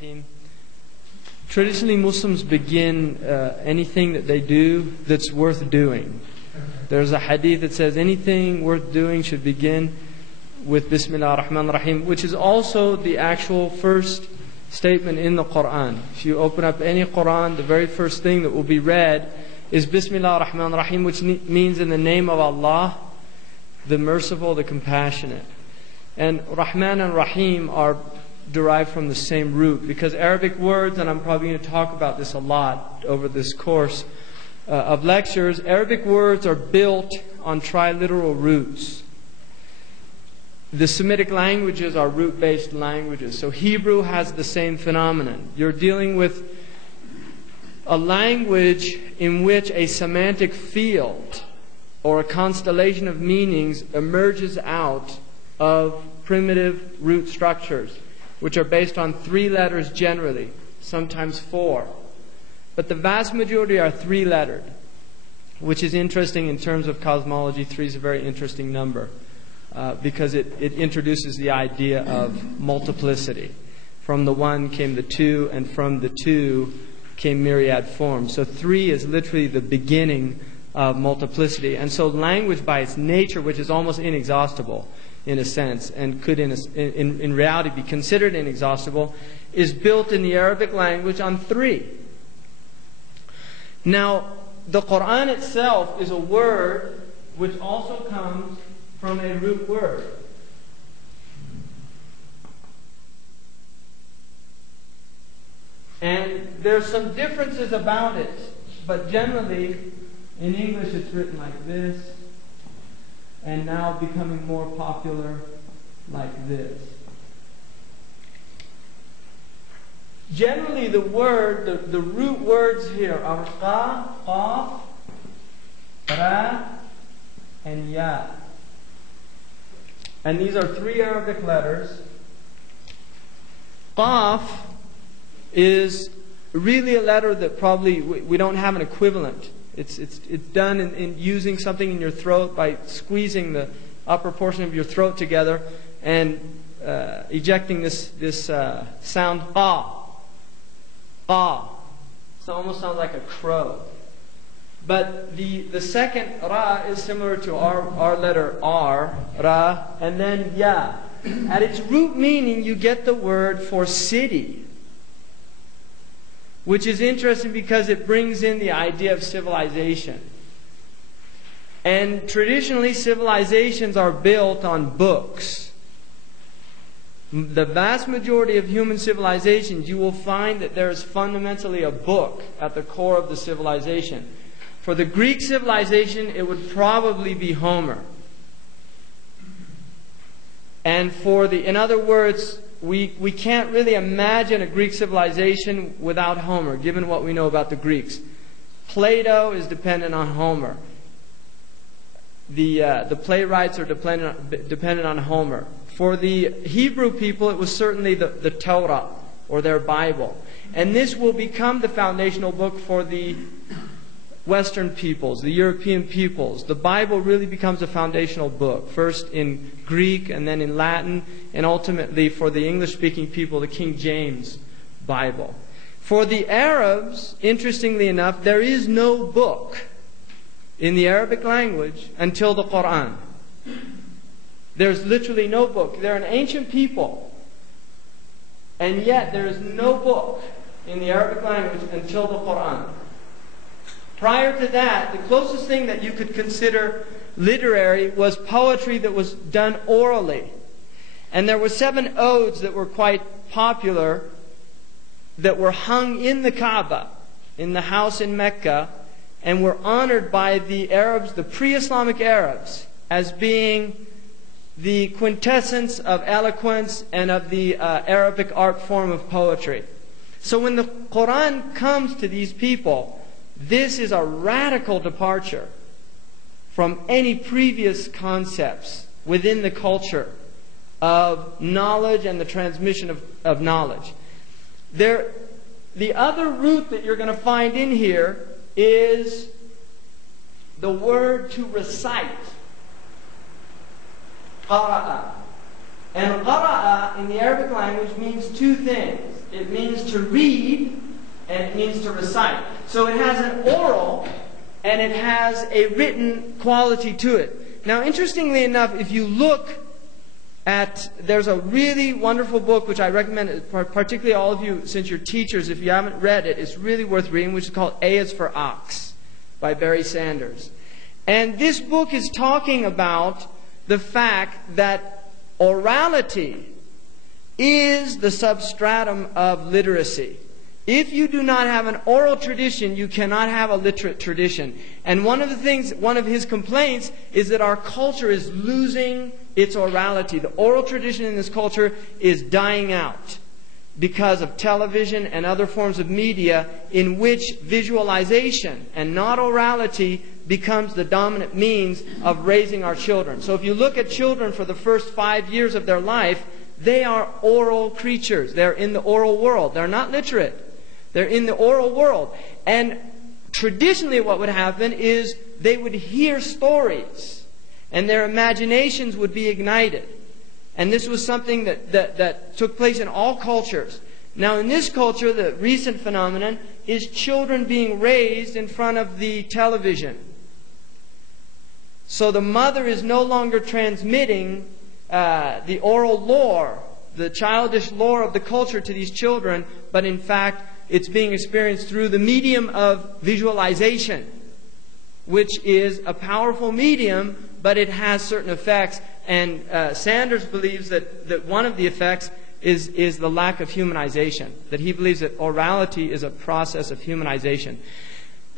Rahim. Traditionally, Muslims begin anything that they do that's worth doing. There's a hadith that says anything worth doing should begin with Bismillah ar-Rahman ar-Rahim, which is also the actual first statement in the Quran. If you open up any Quran, the very first thing that will be read is Bismillah ar-Rahman ar-Rahim, which means in the name of Allah, the merciful, the compassionate. And Rahman and Rahim are derived from the same root, because Arabic words, and I'm probably going to talk about this a lot over this course of lectures, Arabic words are built on triliteral roots. The Semitic languages are root-based languages. So Hebrew has the same phenomenon. You're dealing with a language in which a semantic field or a constellation of meanings emerges out of primitive root structures, which are based on 3 letters generally, sometimes 4. But the vast majority are 3-lettered, which is interesting in terms of cosmology. 3 is a very interesting number because it introduces the idea of multiplicity. From the 1 came the 2, and from the 2 came myriad forms. So 3 is literally the beginning of multiplicity. And so language by its nature, which is almost inexhaustible in a sense, and could in reality be considered inexhaustible, is built in the Arabic language on 3. Now, the Quran itself is a word which also comes from a root word. And there's some differences about it, but generally, in English it's written like this, and now becoming more popular like this. Generally, the root words here are qa, qaf, ra, and ya. And these are 3 Arabic letters. Qaf is really a letter that probably we don't have an equivalent. It's done in using something in your throat by squeezing the upper portion of your throat together and ejecting this sound qa. Qa. So it almost sounds like a crow. But the second ra is similar to our letter R, ra, and then ya. At its root meaning, you get the word for city, which is interesting because it brings in the idea of civilization. And traditionally, civilizations are built on books. The vast majority of human civilizations, you will find that there is fundamentally a book at the core of the civilization. For the Greek civilization, it would probably be Homer. And in other words, we can't really imagine a Greek civilization without Homer, given what we know about the Greeks. Plato is dependent on Homer. The playwrights are dependent on Homer. For the Hebrew people, it was certainly the Torah, or their Bible. And this will become the foundational book for the Western peoples, the European peoples. The Bible really becomes a foundational book, first in Greek and then in Latin, and ultimately for the English-speaking people, the King James Bible. For the Arabs, interestingly enough, there is no book in the Arabic language until the Quran. There's literally no book. They're an ancient people, and yet there is no book in the Arabic language until the Quran. Prior to that, the closest thing that you could consider literary was poetry that was done orally. And there were 7 odes that were quite popular that were hung in the Kaaba, in the house in Mecca, and were honored by the Arabs, the pre-Islamic Arabs, as being the quintessence of eloquence and of the Arabic art form of poetry. So when the Quran comes to these people, this is a radical departure from any previous concepts within the culture of knowledge and the transmission of knowledge. The other root that you're going to find in here is the word to recite. Qara'a. And qara'a in the Arabic language means 2 things. it means to read, and it means to recite. So it has an oral and it has a written quality to it. Now, interestingly enough, if you look at, there's a really wonderful book which I recommend, particularly all of you, since you're teachers, if you haven't read it, it's really worth reading, which is called A is for Ox by Barry Sanders. And this book is talking about the fact that orality is the substratum of literacy. If you do not have an oral tradition, you cannot have a literate tradition. And one of his complaints is that our culture is losing its orality. The oral tradition in this culture is dying out because of television and other forms of media in which visualization and not orality becomes the dominant means of raising our children. So if you look at children for the first 5 years of their life, they are oral creatures. They're in the oral world. They're not literate. They're in the oral world. And traditionally what would happen is they would hear stories and their imaginations would be ignited. And this was something that took place in all cultures. Now in this culture, the recent phenomenon is children being raised in front of the television. So the mother is no longer transmitting the oral lore, the childish lore of the culture to these children, but in fact it's being experienced through the medium of visualization, which is a powerful medium, but it has certain effects. And Sanders believes that one of the effects is the lack of humanization. That he believes that orality is a process of humanization.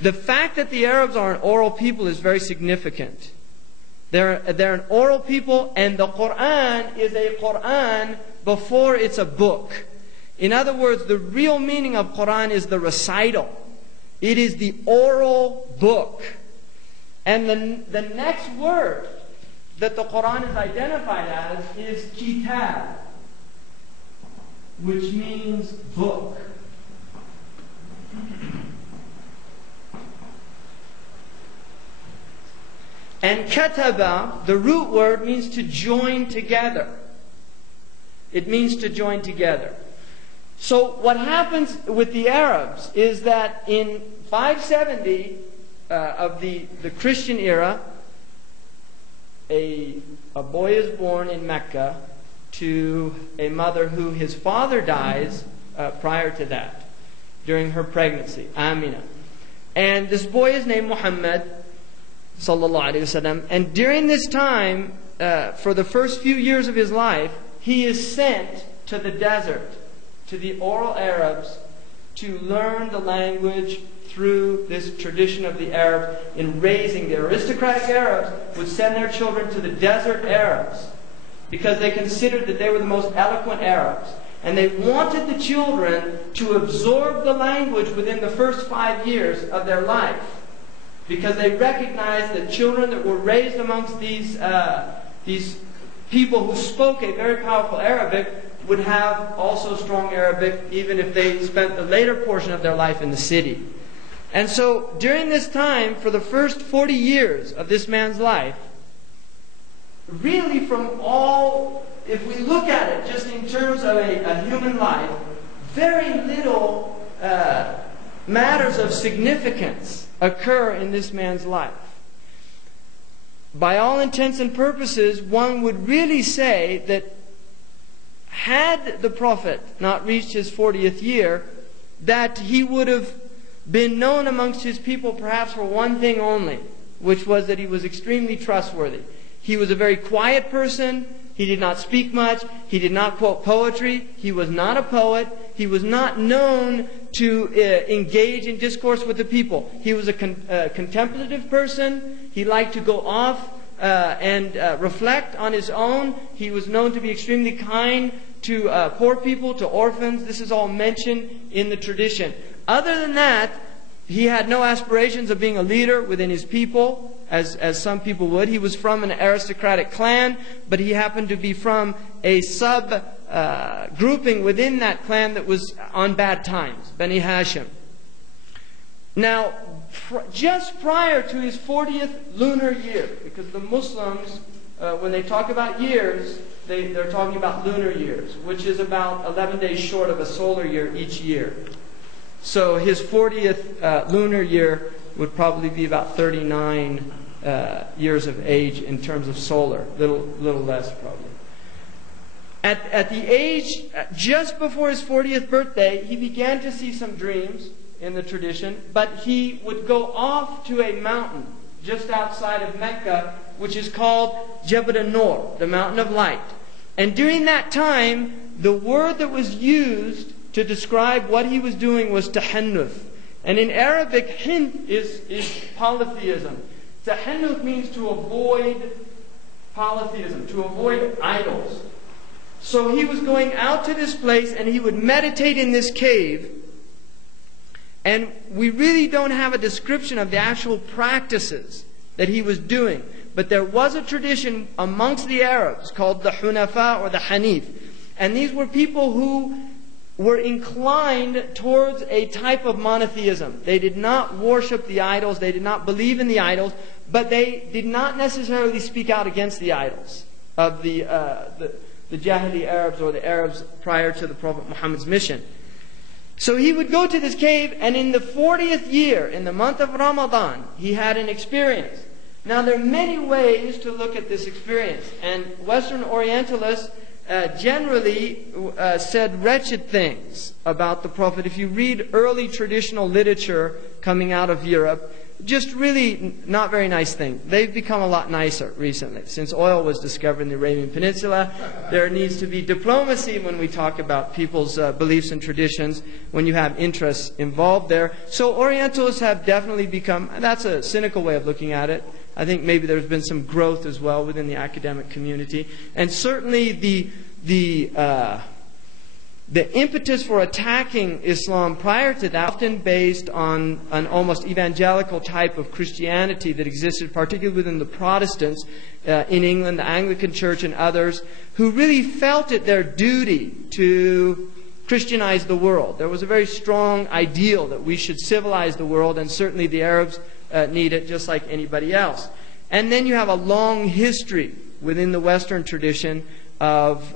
The fact that the Arabs are an oral people is very significant. They're an oral people, and the Quran is a Quran before it's a book. In other words, the real meaning of Quran is the recital. It is the oral book. And the next word that the Quran is identified as is kitab, which means book. And kataba, the root word, means to join together. It means to join together. So what happens with the Arabs is that in 570 of the Christian era, a boy is born in Mecca to a mother who his father dies prior to that, during her pregnancy, Amina. And this boy is named Muhammad, sallallahu alaihi wasallam. And during this time, for the first few years of his life, he is sent to the desert, to the oral Arabs, to learn the language through this tradition of the Arabs in raising. The aristocratic Arabs would send their children to the desert Arabs because they considered that they were the most eloquent Arabs. And they wanted the children to absorb the language within the first 5 years of their life, because they recognized that children that were raised amongst these people who spoke a very powerful Arabic would have also strong Arabic, even if they spent the later portion of their life in the city. And so during this time, for the first 40 years of this man's life, really from all, if we look at it just in terms of a human life, very little matters of significance occur in this man's life. By all intents and purposes, one would really say that had the Prophet not reached his 40th year, that he would have been known amongst his people perhaps for one thing only, which was that he was extremely trustworthy. He was a very quiet person. He did not speak much. He did not quote poetry. He was not a poet. He was not known to engage in discourse with the people. He was a contemplative person. He liked to go off and reflect on his own. He was known to be extremely kind to poor people, to orphans. This is all mentioned in the tradition. Other than that, he had no aspirations of being a leader within his people, as some people would. He was from an aristocratic clan, but he happened to be from a grouping within that clan that was on bad times, Bani Hashim. Now, just prior to his 40th lunar year, because the Muslims, when they talk about years, they're talking about lunar years, which is about 11 days short of a solar year each year. So his 40th lunar year would probably be about 39 years of age in terms of solar, little less probably. At the age, just before his 40th birthday, he began to see some dreams in the tradition, but he would go off to a mountain just outside of Mecca, which is called Jabal an-Nur, the mountain of light. And during that time, the word that was used to describe what he was doing was tahannuth. And in Arabic, hind is polytheism. Tahannuth means to avoid polytheism, to avoid idols. So he was going out to this place and he would meditate in this cave. And we really don't have a description of the actual practices that he was doing. But there was a tradition amongst the Arabs called the Hunafa or the Hanif. And these were people who were inclined towards a type of monotheism. They did not worship the idols. They did not believe in the idols. But they did not necessarily speak out against the idols of the Jahili Arabs or the Arabs prior to the Prophet Muhammad's mission. So he would go to this cave, and in the 40th year, in the month of Ramadan, he had an experience. Now there are many ways to look at this experience, and Western Orientalists generally said wretched things about the Prophet. If you read early traditional literature coming out of Europe, just really not very nice things. They've become a lot nicer recently. Since oil was discovered in the Arabian Peninsula, there needs to be diplomacy when we talk about people's beliefs and traditions, when you have interests involved there. So Orientalists have definitely become, that's a cynical way of looking at it. I think maybe there's been some growth as well within the academic community. And certainly the impetus for attacking Islam prior to that, often based on an almost evangelical type of Christianity that existed, particularly within the Protestants in England, the Anglican Church and others, who really felt it their duty to Christianize the world. There was a very strong ideal that we should civilize the world, and certainly the Arabs need it just like anybody else. And then you have a long history within the Western tradition of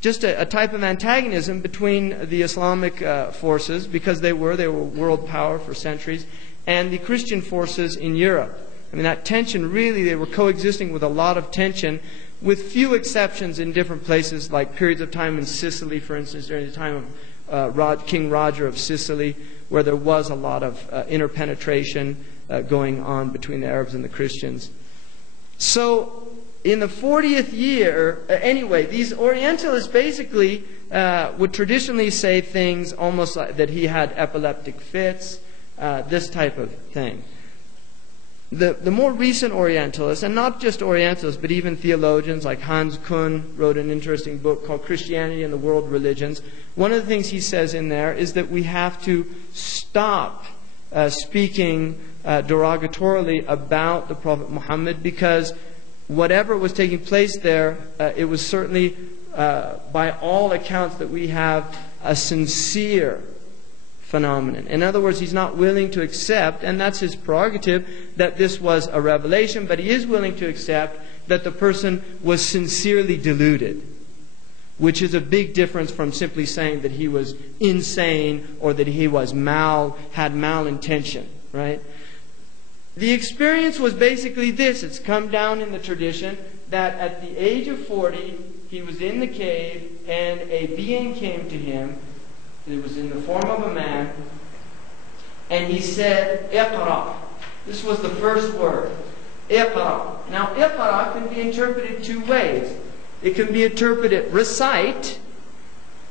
just a type of antagonism between the Islamic forces, because they were world power for centuries, and the Christian forces in Europe. I mean, that tension really, they were coexisting with a lot of tension, with few exceptions in different places, like periods of time in Sicily, for instance, during the time of King Roger of Sicily, where there was a lot of interpenetration going on between the Arabs and the Christians. So in the 40th year, anyway, these Orientalists basically would traditionally say things almost like that he had epileptic fits, this type of thing. The more recent Orientalists, and not just Orientalists, but even theologians like Hans Kuhn wrote an interesting book called Christianity and the World Religions. One of the things he says in there is that we have to stop speaking derogatorily about the Prophet Muhammad, because whatever was taking place there, it was certainly, by all accounts that we have, a sincere phenomenon. In other words, he's not willing to accept, and that's his prerogative, that this was a revelation, but he is willing to accept that the person was sincerely deluded, which is a big difference from simply saying that he was insane or that he was had malintention, right? The experience was basically this. It's come down in the tradition that at the age of 40, he was in the cave and a being came to him. It was in the form of a man. And he said, Iqra. This was the first word. Iqra. Now, Iqra can be interpreted two ways. It can be interpreted recite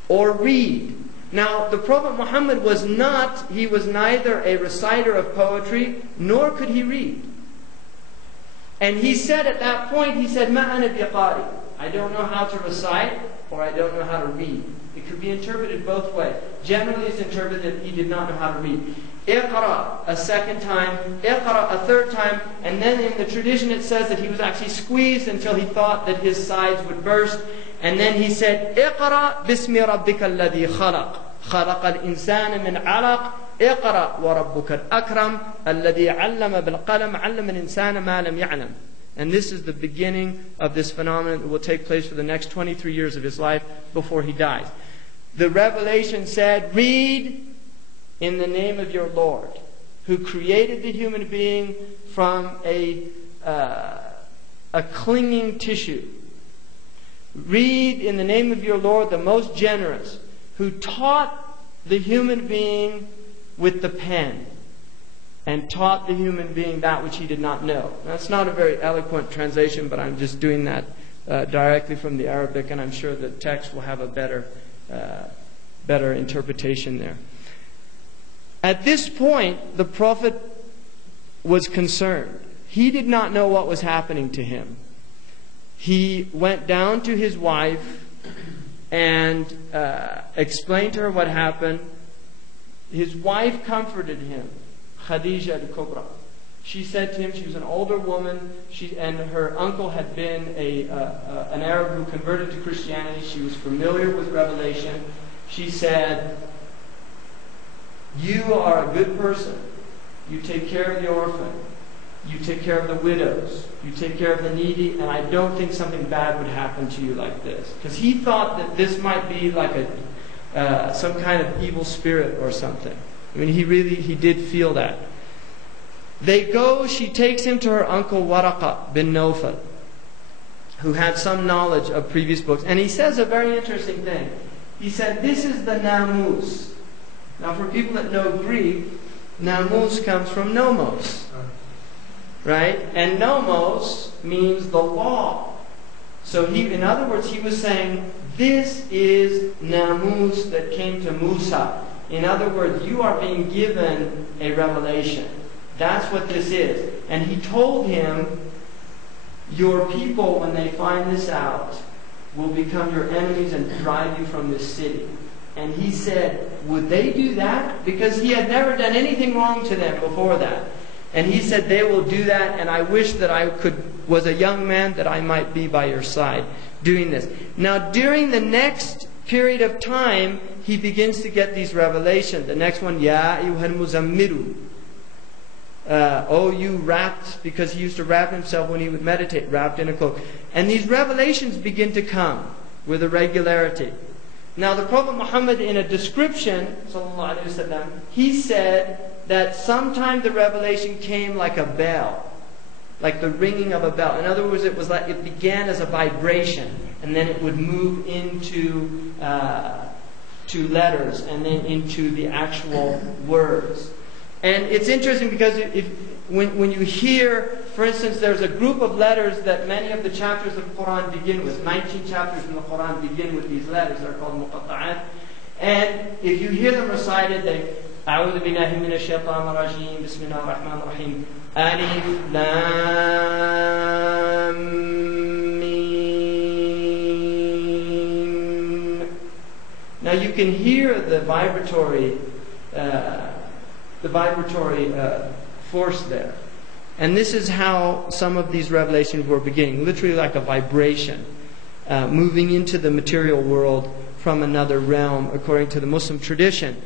or read. Now, the Prophet Muhammad was neither a reciter of poetry, nor could he read. And he said at that point, he said, مَا أَنَا بِقَارِي. I don't know how to recite, or I don't know how to read. It could be interpreted both ways. Generally, it's interpreted that he did not know how to read. Iqra a second time, Iqra a third time, and then in the tradition it says that he was actually squeezed until he thought that his sides would burst. And then he said, Iqra bismi rabbika alladhi khalaq. خلق الإنسان من علق اقرأ وربك الأكرم الذي علم بالقلم علم الإنسان ما لم يعلم. And this is the beginning of this phenomenon that will take place for the next 23 years of his life before he dies. The revelation said, read in the name of your Lord, who created the human being from a clinging tissue. Read in the name of your Lord, the most generous, who taught the human being with the pen and taught the human being that which he did not know. That's not a very eloquent translation, but I'm just doing that directly from the Arabic, and I'm sure the text will have a better interpretation there. At this point, the Prophet was concerned. He did not know what was happening to him. He went down to his wife and explained to her what happened. His wife comforted him, Khadijah al-Kubra. She said to him, she was an older woman, and her uncle had been an Arab who converted to Christianity. She was familiar with Revelation. She said, you are a good person. You take care of the orphan. You take care of the widows. You take care of the needy. And I don't think something bad would happen to you like this. Because he thought that this might be like some kind of evil spirit or something. I mean, he did feel that. They go, she takes him to her uncle Waraqa bin Nawfal, who had some knowledge of previous books. And he says a very interesting thing. He said, this is the namus. Now, for people that know Greek, namus comes from nomos. Right? And nomos means the law. So in other words, he was saying, this is namus that came to Musa. In other words, you are being given a revelation. That's what this is. And he told him, your people, when they find this out, will become your enemies and drive you from this city. And he said, would they do that? Because he had never done anything wrong to them before that. And he said, they will do that, and I wish that I was a young man, that I might be by your side doing this. Now, during the next period of time, he begins to get these revelations. The next one, Ya ayyuhal muzammiru. Oh, you wrapped, because he used to wrap himself when he would meditate, wrapped in a cloak. And these revelations begin to come with a regularity. Now, the Prophet Muhammad, in a description, sallallahu alaihi wasallam, he said that sometime the revelation came like a bell, like the ringing of a bell. In other words, it began as a vibration, and then it would move into letters, and then into the actual words. And it's interesting because when you hear, for instance, there's a group of letters that many of the chapters of the Quran begin with. 19 chapters in the Quran begin with these letters. They're called muqatta'at. And if you hear them recited, they أعوذ بالله من الشيطان الرجيم بسم الله الرحمن الرحيم ألف لام ميم. Now you can hear the vibratory force there. And this is how some of these revelations were beginning, literally like a vibration, moving into the material world from another realm, according to the Muslim tradition.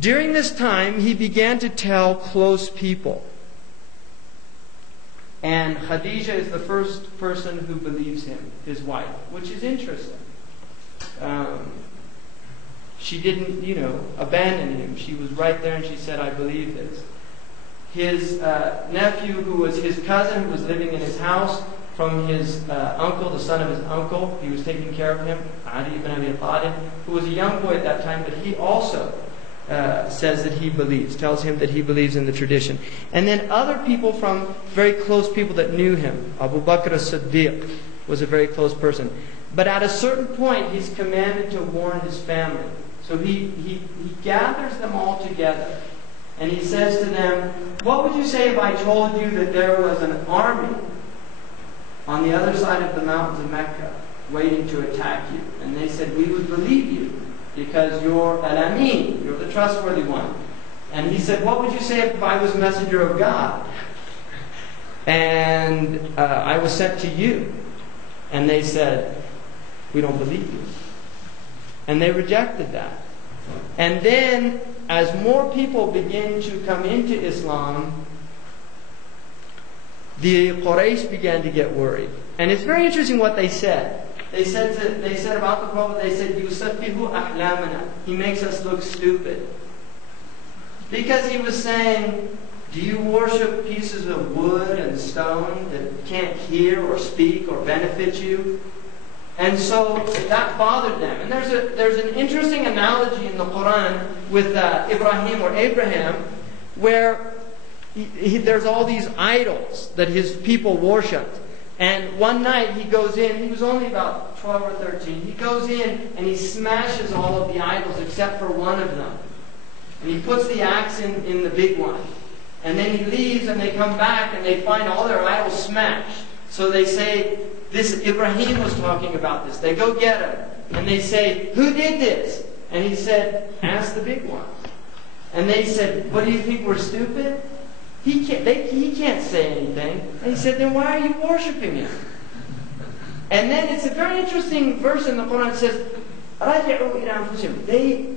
During this time, he began to tell close people. And Khadijah is the first person who believes him, his wife, which is interesting. She didn't, abandon him. She was right there and she said, I believe this. His nephew, who was his cousin, who was living in his house, from his uncle, the son of his uncle, he was taking care of him, Ali ibn Abi Talib, who was a young boy at that time, but he also says that he believes, tells him that he believes in the tradition. And then other people from very close people that knew him. Abu Bakr as-Siddiq was a very close person. But at a certain point, he's commanded to warn his family. So he gathers them all together. And he says to them, what would you say if I told you that there was an army on the other side of the mountains of Mecca waiting to attack you? And they said, we would believe you, because you're al-Amin, you're the trustworthy one. And he said, what would you say if I was a messenger of God? And I was sent to you. And they said, we don't believe you. And they rejected that. And then, as more people begin to come into Islam, the Quraysh began to get worried. And it's very interesting what they said. They said about the Prophet, they said, "Yusaffihu ahlamana." He makes us look stupid. Because he was saying, do you worship pieces of wood and stone that can't hear or speak or benefit you? And so that bothered them. And there's an interesting analogy in the Quran with Ibrahim or Abraham, where there's all these idols that his people worshipped. And one night he goes in, he was only about 12 or 13, he goes in and he smashes all of the idols except for one of them. And he puts the axe in the big one. And then he leaves and they come back and they find all their idols smashed. So they say, this Ibrahim was talking about this. They go get him. And they say, who did this? And he said, ask the big one. And they said, what do you think, we're stupid? He can't say anything. And he said, then why are you worshiping him? And then it's a very interesting verse in the Quran. It says, they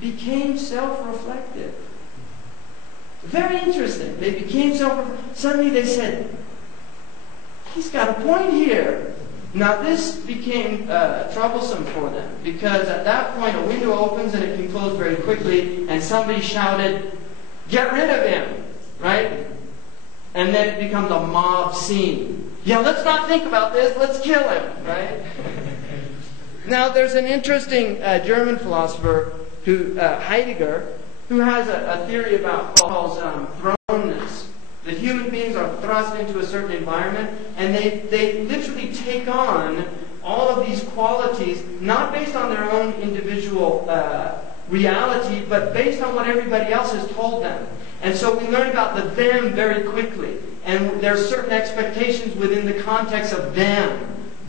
became self-reflective. Very interesting. They became self-reflective. Suddenly they said, he's got a point here. Now this became troublesome for them, because at that point a window opens and it can close very quickly, and somebody shouted, get rid of him. Right? And then it becomes a mob scene. Yeah, let's not think about this, let's kill him. Right? Now there's an interesting German philosopher, Heidegger, who has a theory about calls thrownness. That human beings are thrust into a certain environment, and they literally take on all of these qualities, not based on their own individual reality, but based on what everybody else has told them. And so we learn about the them very quickly. And there are certain expectations within the context of them,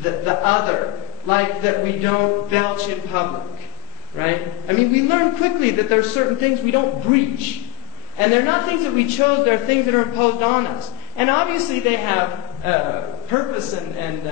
the other. Like that we don't belch in public. Right? I mean, we learn quickly that there are certain things we don't breach. And they're not things that we chose, they're things that are imposed on us. And obviously they have purpose and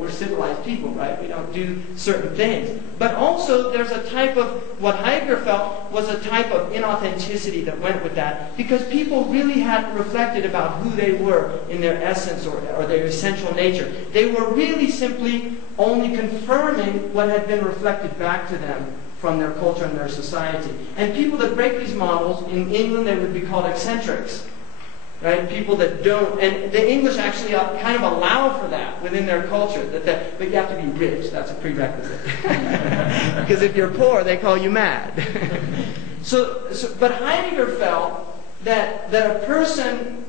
we're civilized people, right? We don't do certain things. But also there's a type of, what Heidegger felt was a type of inauthenticity that went with that, because people really hadn't reflected about who they were in their essence or their essential nature. They were really simply only confirming what had been reflected back to them from their culture and their society. And people that break these models, in England they would be called eccentrics. Right? People that don't, and the English actually kind of allow for that within their culture. But you have to be rich, that's a prerequisite. Because if you're poor, they call you mad. But Heidegger felt that a person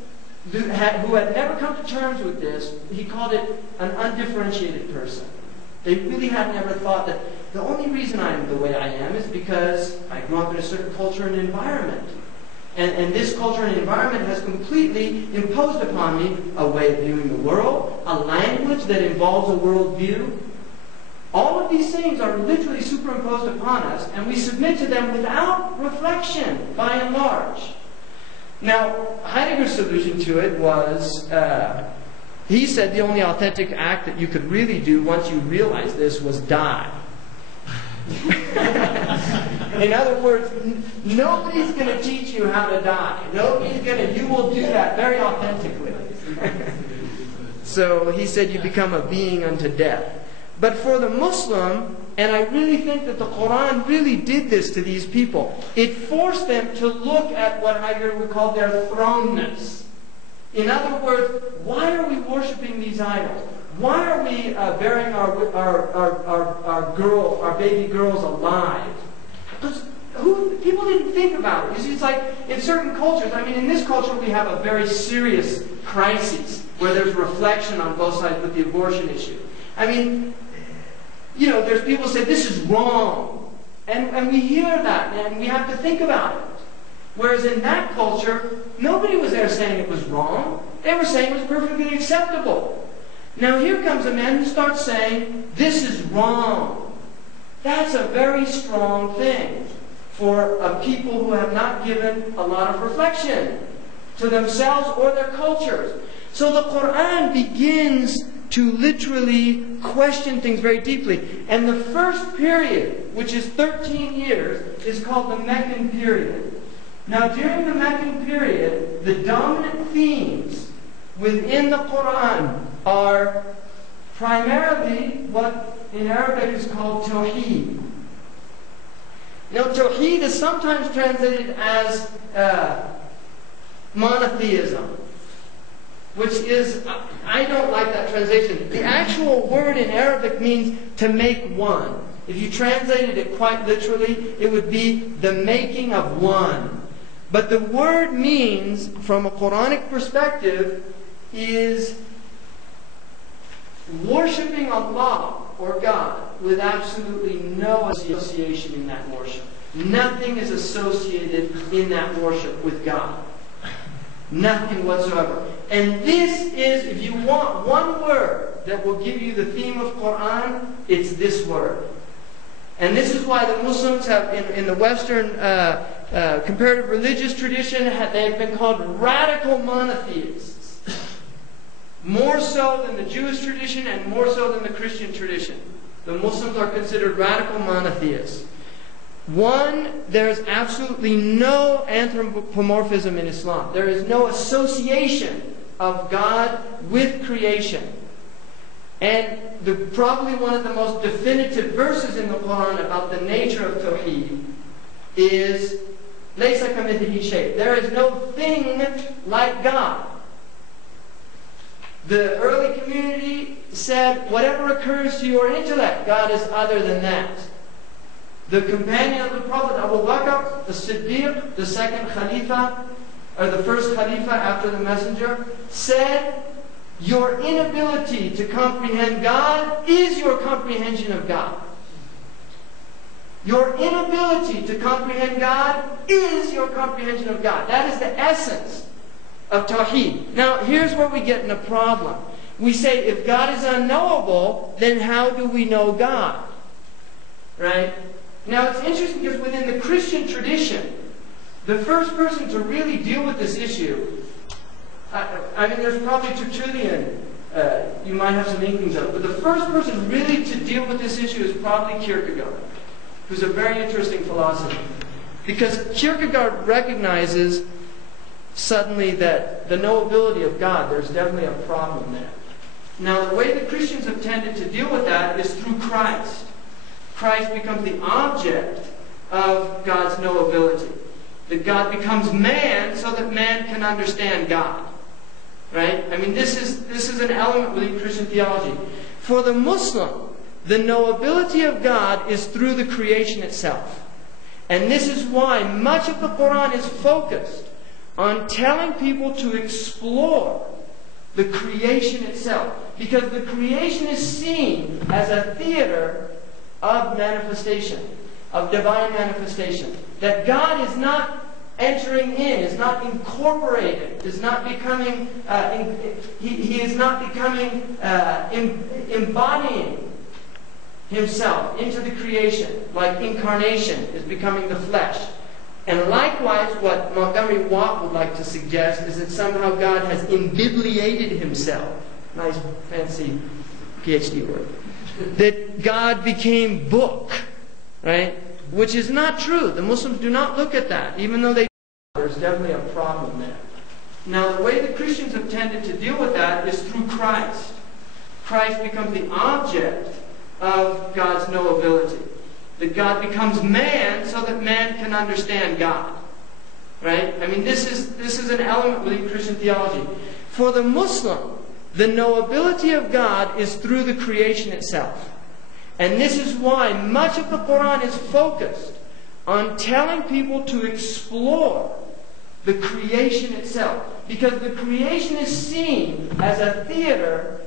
who had never come to terms with this, he called it an undifferentiated person. They really had never thought that the only reason I am the way I am is because I grew up in a certain culture and environment. And this culture and environment has completely imposed upon me a way of viewing the world, a language that involves a worldview. All of these things are literally superimposed upon us, and we submit to them without reflection, by and large. Now, Heidegger's solution to it was, he said the only authentic act that you could really do once you realize this was die. In other words, nobody's going to teach you how to die. You will do that very authentically. So he said you become a being unto death. But for the Muslim, and I really think that the Quran really did this to these people, it forced them to look at what Heidegger would call their thrownness. In other words, why are we worshiping these idols? Why are we burying our baby girls alive? Because people didn't think about it. You see, it's like in certain cultures, I mean, in this culture we have a very serious crisis where there's reflection on both sides with the abortion issue. I mean, there's people who say this is wrong. And we hear that and we have to think about it. Whereas in that culture, nobody was there saying it was wrong. They were saying it was perfectly acceptable. Now here comes a man who starts saying, this is wrong. That's a very strong thing for a people who have not given a lot of reflection to themselves or their cultures. So the Quran begins to literally question things very deeply. And the first period, which is 13 years, is called the Meccan period. Now during the Meccan period, the dominant themes within the Quran are primarily what in Arabic is called Tawheed. Now, Tawheed is sometimes translated as monotheism, which is, I don't like that translation. The actual word in Arabic means to make one. If you translated it quite literally, it would be the making of one. But the word means, from a Quranic perspective, is worshipping Allah or God with absolutely no association in that worship. Nothing is associated in that worship with God. Nothing whatsoever. And this is, if you want one word that will give you the theme of Quran, it's this word. And this is why the Muslims have, in the Western comparative religious tradition, they have been called radical monotheists. More so than the Jewish tradition and more so than the Christian tradition. The Muslims are considered radical monotheists. One, there is absolutely no anthropomorphism in Islam. There is no association of God with creation. And probably one of the most definitive verses in the Quran about the nature of Tawheed is لَيْسَ كَمِثْلِهِ شَيْءٍ. There is no thing like God. The early community said, whatever occurs to your intellect, God is other than that. The companion of the Prophet, Abu Bakr, the Siddiq, the second Khalifa, or the first Khalifa after the Messenger, said, your inability to comprehend God is your comprehension of God. Your inability to comprehend God is your comprehension of God. That is the essence of Tawheed. Now, here's where we get in a problem. We say, if God is unknowable, then how do we know God? Right? Now, it's interesting because within the Christian tradition, the first person to really deal with this issue, I mean, there's probably Tertullian, you might have some inklings of, but the first person really to deal with this issue is probably Kierkegaard, who's a very interesting philosopher. Because Kierkegaard recognizes suddenly that the knowability of God, there's definitely a problem there. Now, the way the Christians have tended to deal with that is through Christ. Christ becomes the object of God's knowability. That God becomes man so that man can understand God. Right? I mean, this is an element within Christian theology. For the Muslim, the knowability of God is through the creation itself. And this is why much of the Quran is focused on telling people to explore the creation itself. Because the creation is seen as a theater of manifestation, of divine manifestation. That God is not entering in, is not incorporated, is not becoming, He is not becoming, embodying Himself into the creation, like incarnation is becoming the flesh. And likewise, what Montgomery Watt would like to suggest is that somehow God has imbibliated Himself. Nice, fancy PhD word. That God became book, right? Which is not true. The Muslims do not look at that, even though they. There's definitely a problem there. Now, the way the Christians have tended to deal with that is through Christ. Christ becomes the object of God's knowability. That God becomes man so that man can understand God. Right? I mean, this is an element within Christian theology. For the Muslim, the knowability of God is through the creation itself. And this is why much of the Quran is focused on telling people to explore the creation itself. Because the creation is seen as a theater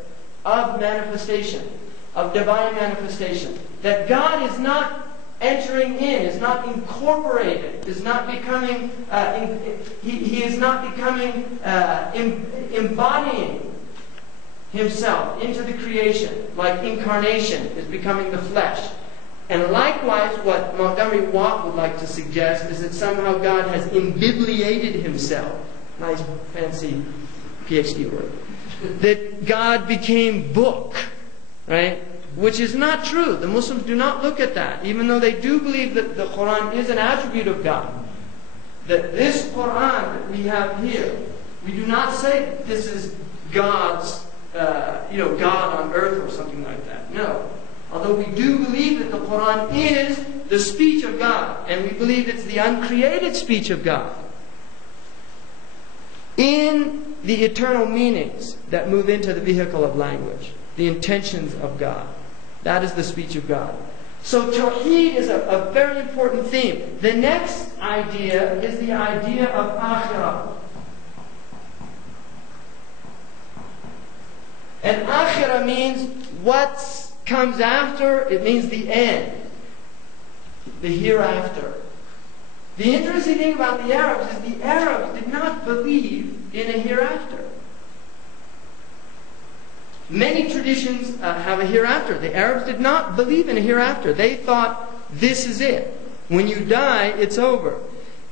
of manifestation, of divine manifestation. That God is not entering in, is not incorporated, is not becoming, He is not becoming, embodying Himself into the creation, like incarnation is becoming the flesh. And likewise, what Montgomery Watt would like to suggest is that somehow God has imbibliated Himself. Nice, fancy PhD word. That God became book, right? Which is not true. The Muslims do not look at that, even though they do believe that the Quran is an attribute of God. That this Quran that we have here, we do not say that this is God's, God on earth or something like that. No. Although we do believe that the Quran is the speech of God, and we believe it's the uncreated speech of God, in the eternal meanings that move into the vehicle of language, the intentions of God. That is the speech of God. So Tawheed is a very important theme. The next idea is the idea of Akhirah. And Akhirah means what comes after. It means the end. The hereafter. The interesting thing about the Arabs is the Arabs did not believe in a hereafter. Many traditions have a hereafter. The Arabs did not believe in a hereafter. They thought, this is it. When you die, it's over.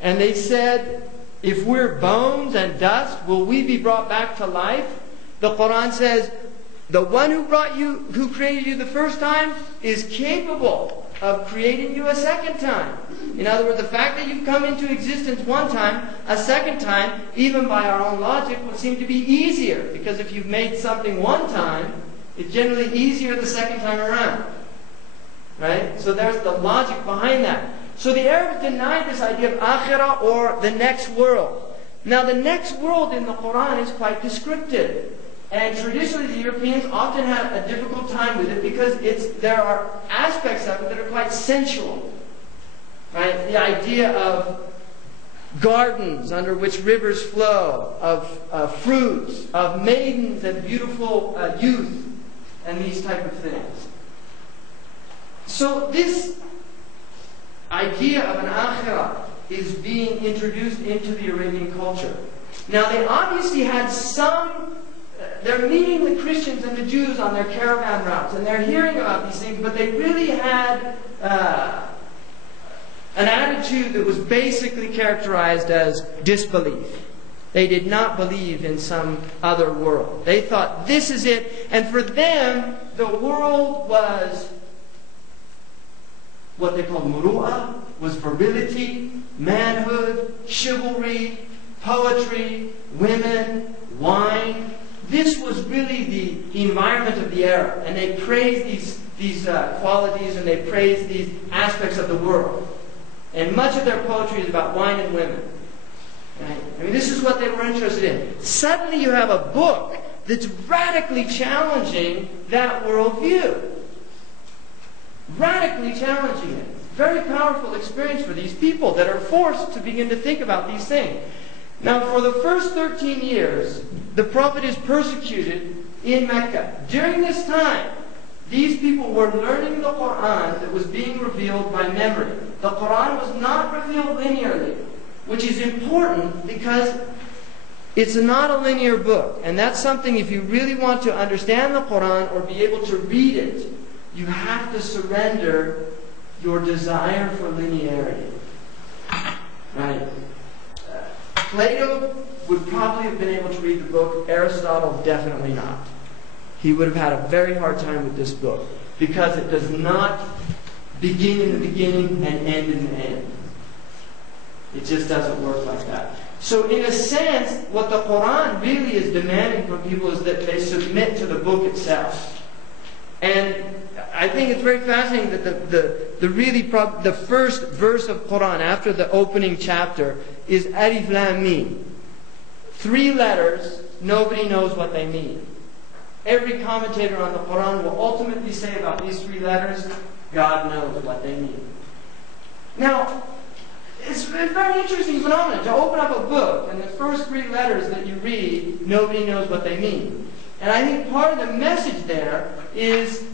And they said, if we're bones and dust, will we be brought back to life? The Quran says, the one who created you the first time is capable of creating you a second time. In other words, the fact that you've come into existence one time, a second time, even by our own logic, would seem to be easier. Because if you've made something one time, it's generally easier the second time around. Right? So there's the logic behind that. So the Arabs denied this idea of akhirah, or the next world. Now the next world in the Quran is quite descriptive. And traditionally the Europeans often had a difficult time with it because there are aspects of it that are quite sensual. Right? The idea of gardens under which rivers flow, of fruits, of maidens and beautiful youth, and these type of things. So this idea of an akhirah is being introduced into the Arabian culture. Now they obviously had they're meeting the Christians and the Jews on their caravan routes, and they're hearing about these things, but they really had an attitude that was basically characterized as disbelief. They did not believe in some other world. They thought, this is it. And for them, the world was what they called muru'ah, was virility, manhood, chivalry, poetry, women, wine. This was really the environment of the era. And they praised these qualities, and they praised these aspects of the world. And much of their poetry is about wine and women. Right? I mean, this is what they were interested in. Suddenly you have a book that's radically challenging that worldview. Radically challenging it. Very powerful experience for these people that are forced to begin to think about these things. Now, for the first 13 years, the Prophet is persecuted in Mecca. During this time, these people were learning the Quran that was being revealed by memory. The Quran was not revealed linearly, which is important because it's not a linear book. And that's something, if you really want to understand the Quran or be able to read it, you have to surrender your desire for linearity. Right? Plato would probably have been able to read the book. Aristotle, definitely not. He would have had a very hard time with this book because it does not begin in the beginning and end in the end. It just doesn't work like that. So in a sense, what the Quran really is demanding from people is that they submit to the book itself. And I think it's very fascinating that the first verse of Quran after the opening chapter is Alif Lam Mim. 3 letters, nobody knows what they mean. Every commentator on the Quran will ultimately say about these 3 letters, God knows what they mean. Now, it's a very interesting phenomenon to open up a book and the first 3 letters that you read, nobody knows what they mean. And I think part of the message there is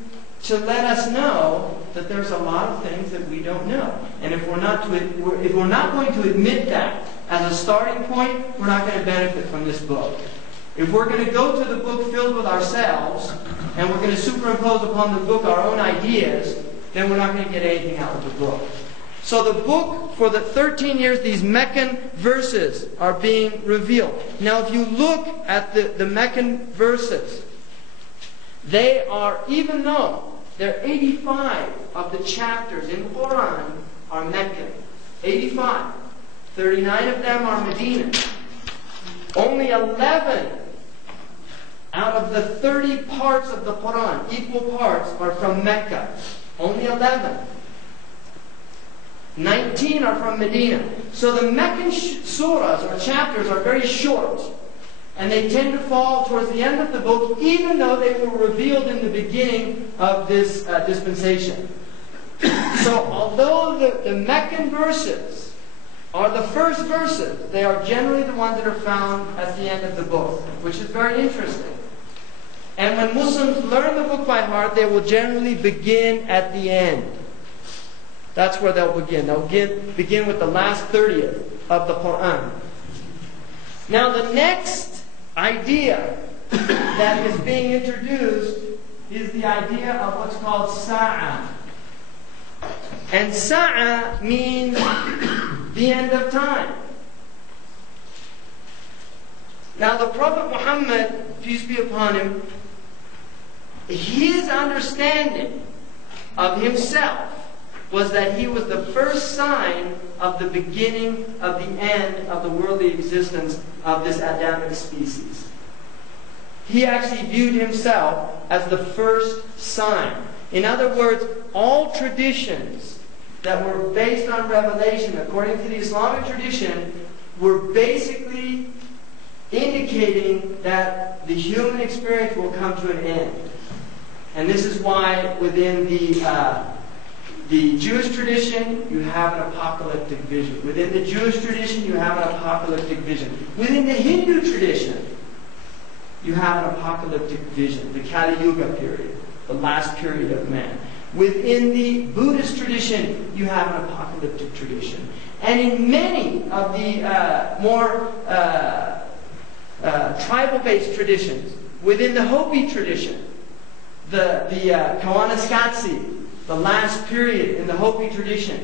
to let us know that there's a lot of things that we don't know. And if we're not going to admit that as a starting point, we're not going to benefit from this book. If we're going to go to the book filled with ourselves, and we're going to superimpose upon the book our own ideas, then we're not going to get anything out of the book. So the book, for the 13 years, these Meccan verses are being revealed. Now if you look at the Meccan verses, they are, even though there are 85 of the chapters in the Quran are Meccan. 85. 39 of them are Medinan. Only 11 out of the 30 parts of the Quran, equal parts are from Mecca. Only 11. 19 are from Medina. So the Meccan surahs or chapters are very short. And they tend to fall towards the end of the book, even though they were revealed in the beginning of this dispensation. So although the Meccan verses are the first verses, they are generally the ones that are found at the end of the book, which is very interesting. And when Muslims learn the book by heart, they will generally begin at the end. That's where they'll begin. They'll begin with the last 30th of the Quran. Now the next idea that is being introduced is the idea of what's called Sa'ah. And Sa'ah means the end of time. Now the Prophet Muhammad, peace be upon him, his understanding of himself was that he was the first sign of the beginning of the end of the worldly existence of this Adamic species. He actually viewed himself as the first sign. In other words, all traditions that were based on revelation, according to the Islamic tradition, were basically indicating that the human experience will come to an end. And this is why within the Jewish tradition, you have an apocalyptic vision. Within the Jewish tradition, you have an apocalyptic vision. Within the Hindu tradition, you have an apocalyptic vision, the Kali Yuga period, the last period of man. Within the Buddhist tradition, you have an apocalyptic tradition. And in many of the more tribal-based traditions, within the Hopi tradition, the Kawanaskatsi, the last period in the Hopi tradition,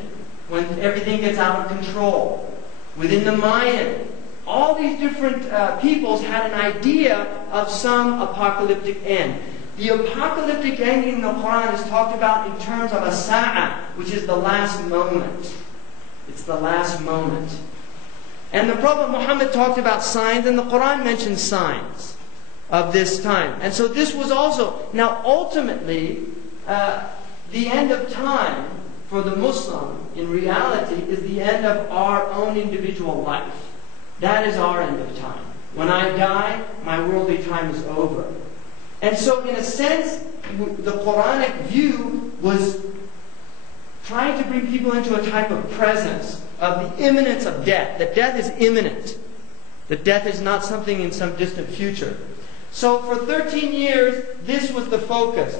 when everything gets out of control. Within the Mayan, all these different peoples had an idea of some apocalyptic end. The apocalyptic ending in the Quran is talked about in terms of a sa'ah, which is the last moment. It's the last moment. And the Prophet Muhammad talked about signs, and the Quran mentions signs of this time. And so this was also, now ultimately, the end of time for the Muslim, in reality, is the end of our own individual life. That is our end of time. When I die, my worldly time is over. And so, in a sense, the Quranic view was trying to bring people into a type of presence of the imminence of death. That death is imminent. That death is not something in some distant future. So for 13 years, this was the focus.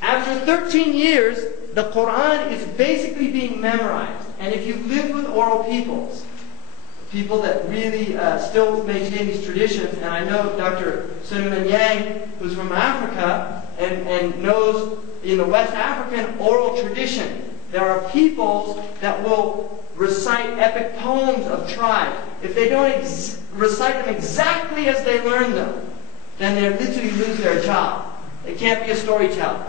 After 13 years, the Quran is basically being memorized. And if you live with oral peoples, people that really still maintain these traditions, and I know Dr. Suleiman Yang, who's from Africa, and knows in the West African oral tradition, there are peoples that will recite epic poems of tribes. If they don't recite them exactly as they learn them, then they literally lose their job. They can't be a storyteller.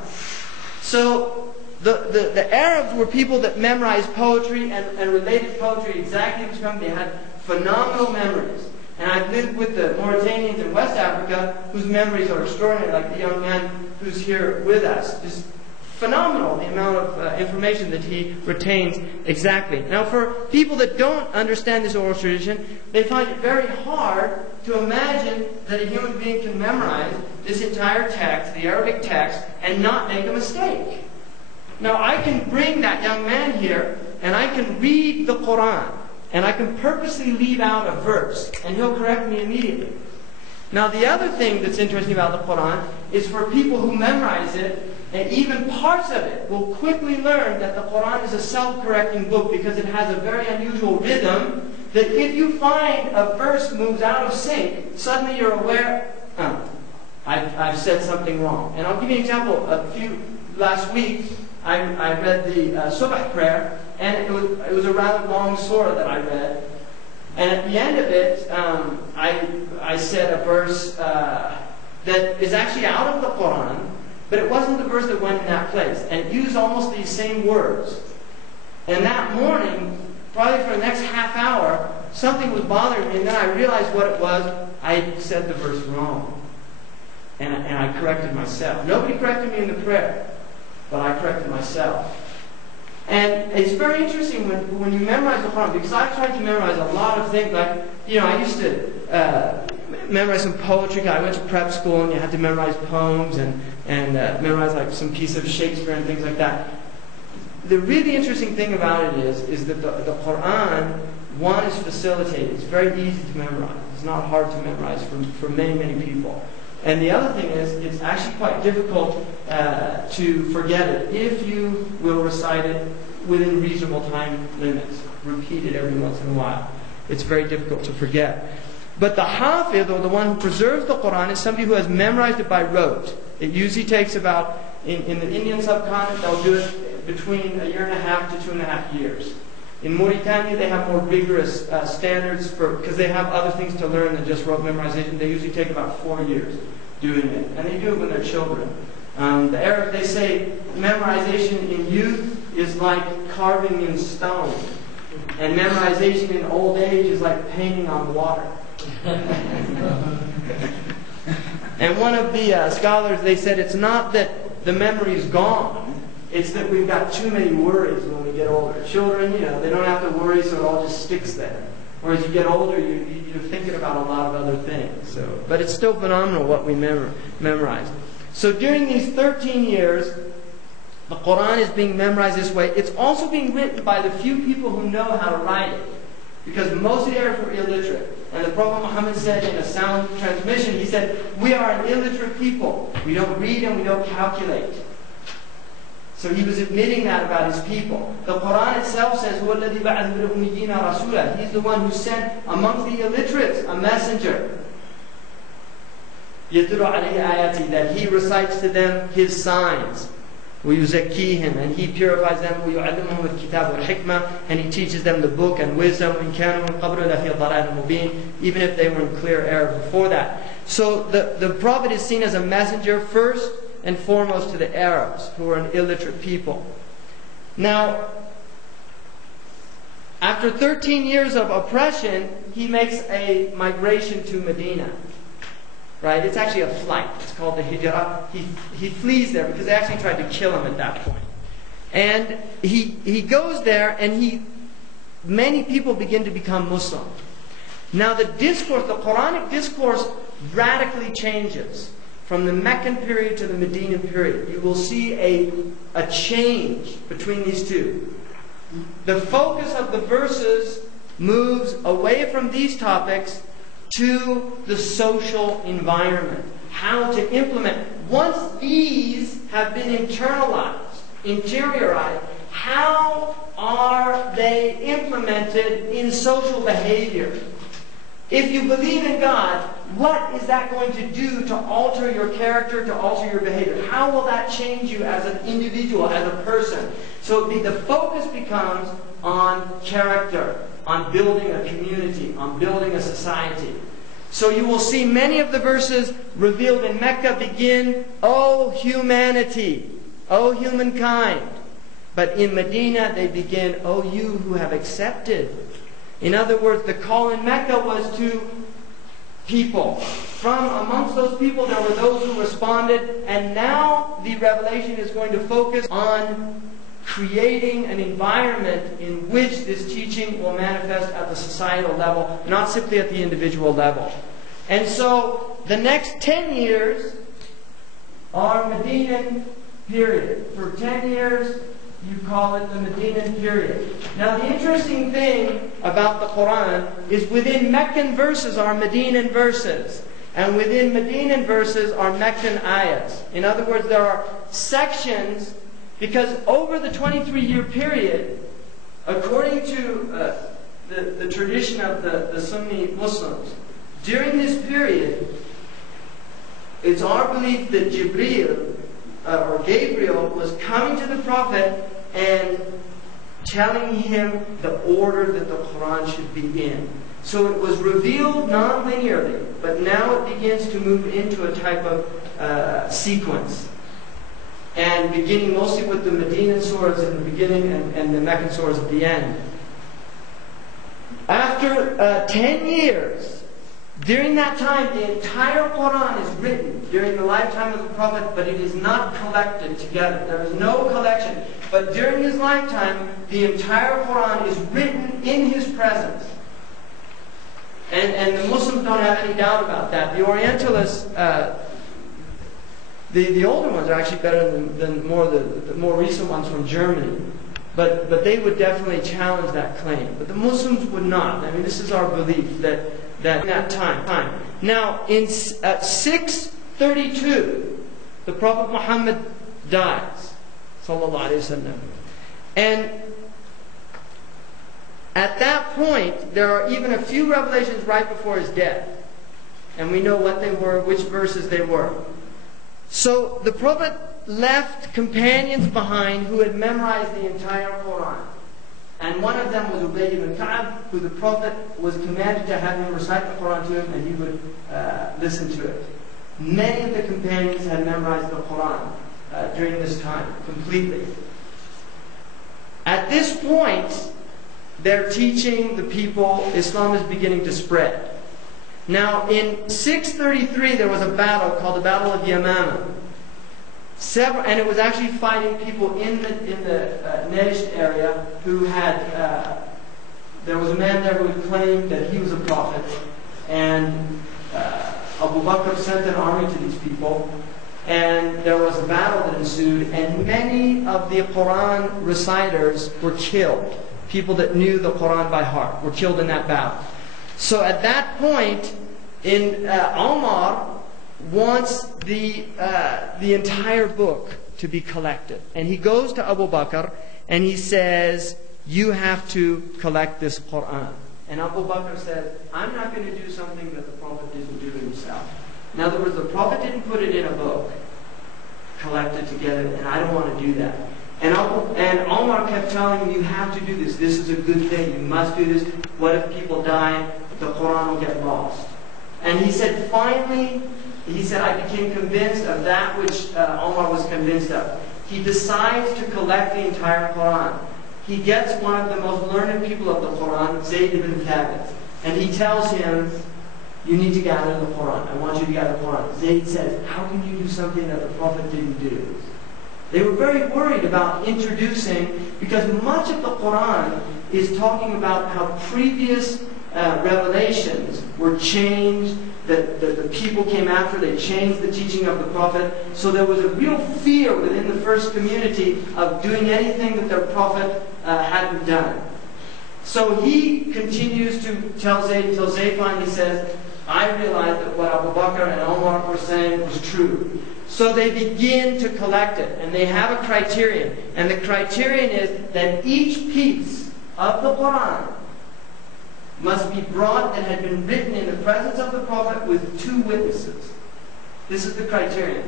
So the Arabs were people that memorized poetry and related poetry exactly as they had phenomenal memories. And I've lived with the Mauritanians in West Africa whose memories are extraordinary, like the young man who's here with us. Just phenomenal, the amount of information that he retains exactly. Now for people that don't understand this oral tradition, they find it very hard to imagine that a human being can memorize this entire text, the Arabic text, and not make a mistake. Now I can bring that young man here, and I can read the Quran, and I can purposely leave out a verse, and he'll correct me immediately. Now the other thing that's interesting about the Quran is for people who memorize it, and even parts of it, will quickly learn that the Quran is a self-correcting book because it has a very unusual rhythm that if you find a verse moves out of sync, suddenly you're aware, I've said something wrong. And I'll give you an example. Last week, I read the Subh prayer, and it was a rather long surah that I read. And at the end of it, I said a verse that is actually out of the Quran, but it wasn't the verse that went in that place. And it used almost these same words. And that morning, probably for the next half hour, something was bothering me, and then I realized what it was. I said the verse wrong. And I corrected myself. Nobody corrected me in the prayer, but I corrected myself. And it's very interesting when you memorize the Quran, because I've tried to memorize a lot of things. Like, I used to memorize some poetry. I went to prep school, and you had to memorize poems and memorize like some piece of Shakespeare and things like that. The really interesting thing about it is that the Quran, one, is facilitated. It's very easy to memorize. It's not hard to memorize for many, many people. And the other thing is, it's actually quite difficult to forget it if you will recite it within reasonable time limits. Repeat it every once in a while. It's very difficult to forget. But the Hafidh, or the one who preserves the Quran, is somebody who has memorized it by rote. It usually takes about, in the Indian subcontinent, they'll do it between 1.5 to 2.5 years. In Mauritania, they have more rigorous standards because they have other things to learn than just rote memorization. They usually take about 4 years doing it. And they do it when they're children. The Arab, they say, memorization in youth is like carving in stone. And memorization in old age is like painting on water. And one of the scholars, they said, it's not that the memory's gone. It's that we've got too many worries when we get older. Children, they don't have to worry, so it all just sticks there. Or as you get older, you're thinking about a lot of other things. But it's still phenomenal what we memorize. So during these 13 years, the Quran is being memorized this way. It's also being written by the few people who know how to write it. Because most of the Arabs were illiterate. And the Prophet Muhammad said in a sound transmission, he said, we are an illiterate people. We don't read and we don't calculate. So he was admitting that about his people. The Quran itself says, He's the one who sent amongst the illiterates a messenger. That he recites to them his signs. وَيُزَكِّيهِمْ, and he purifies them. وَيُعَلِّمُهُمُ الْكِتَابَ وَالْحِكْمَةِ, and he teaches them the book and wisdom. إِنْ كَانُوا مِنْ قَبْلُ لَفِي ضَلَالٍ مُبِينٍ, even if they were in clear error before that. So the Prophet is seen as a messenger first and foremost to the Arabs, who are an illiterate people. Now, after 13 years of oppression, he makes a migration to Medina. Right? It's actually a flight. It's called the Hijrah. He flees there because they actually tried to kill him at that point. And he goes there, and many people begin to become Muslim. Now the Quranic discourse radically changes from the Meccan period to the Medinan period. You will see a change between these two. The focus of the verses moves away from these topics to the social environment. How to implement. Once these have been interiorized, how are they implemented in social behavior? If you believe in God, what is that going to do to alter your character, to alter your behavior? How will that change you as an individual, as a person? So the focus becomes on character, on building a community, on building a society. So you will see many of the verses revealed in Mecca begin, O humanity, O humankind. But in Medina they begin, O you who have accepted. In other words, the call in Mecca was to people. From amongst those people there were those who responded, and now the revelation is going to focus on creating an environment in which this teaching will manifest at the societal level, not simply at the individual level. And so the next 10 years are Medinan period. For 10 years you call it the Medinan period. Now the interesting thing about the Quran is within Meccan verses are Medinan verses. And within Medinan verses are Meccan ayats. In other words, there are sections. Because over the 23-year period, according to the tradition of the Sunni Muslims, during this period, it's our belief that Gabriel was coming to the Prophet and telling him the order that the Quran should be in. So it was revealed non-linearly, but now it begins to move into a type of sequence. And beginning mostly with the Medinan surahs in the beginning and the Meccan surahs at the end. After 10 years, During that time, the entire Quran is written during the lifetime of the Prophet, but it is not collected together. There is no collection. But during his lifetime, the entire Quran is written in his presence. And the Muslims don't have any doubt about that. The Orientalists, the older ones are actually better than the more recent ones from Germany. But they would definitely challenge that claim. But the Muslims would not. I mean, this is our belief that in that time. Now, in 632, the Prophet Muhammad dies. Sallallahu Alaihi Wasallam. And at that point, there are even a few revelations right before his death. And we know what they were, which verses they were. So the Prophet left companions behind who had memorized the entire Quran. And one of them was Ubay ibn Ka'ab, who the Prophet was commanded to have him recite the Quran to him, and he would listen to it. Many of the companions had memorized the Quran during this time, completely. At this point, they're teaching the people, Islam is beginning to spread. Now, in 633, there was a battle called the Battle of Yamama. And it was actually fighting people in the Najd area who had, there was a man there who had claimed that he was a prophet. And Abu Bakr sent an army to these people. And there was a battle that ensued. And many of the Quran reciters were killed. People that knew the Quran by heart were killed in that battle. So at that point, Omar wants the entire book to be collected. And he goes to Abu Bakr and he says, you have to collect this Quran. And Abu Bakr says, I'm not going to do something that the Prophet didn't do himself. In other words, the Prophet didn't put it in a book, collect it together, and I don't want to do that. And Omar kept telling him, you have to do this. This is a good thing. You must do this. What if people die? The Quran will get lost. And he said, finally, I became convinced of that which Omar was convinced of. He decides to collect the entire Quran. He gets one of the most learned people of the Quran, Zayd ibn Thabit, and he tells him, you need to gather the Quran. I want you to gather the Quran. Zayd says, how can you do something that the Prophet didn't do? They were very worried about introducing, because much of the Quran is talking about how previous revelations were changed, that the people came after, they changed the teaching of the Prophet. So there was a real fear within the first community of doing anything that their Prophet hadn't done. So he continues to tell Zayd until Zayd finally says, I realized that what Abu Bakr and Omar were saying was true. So they begin to collect it, and they have a criterion. And the criterion is that each piece of the Quran must be brought that had been written in the presence of the Prophet with 2 witnesses. This is the criterion.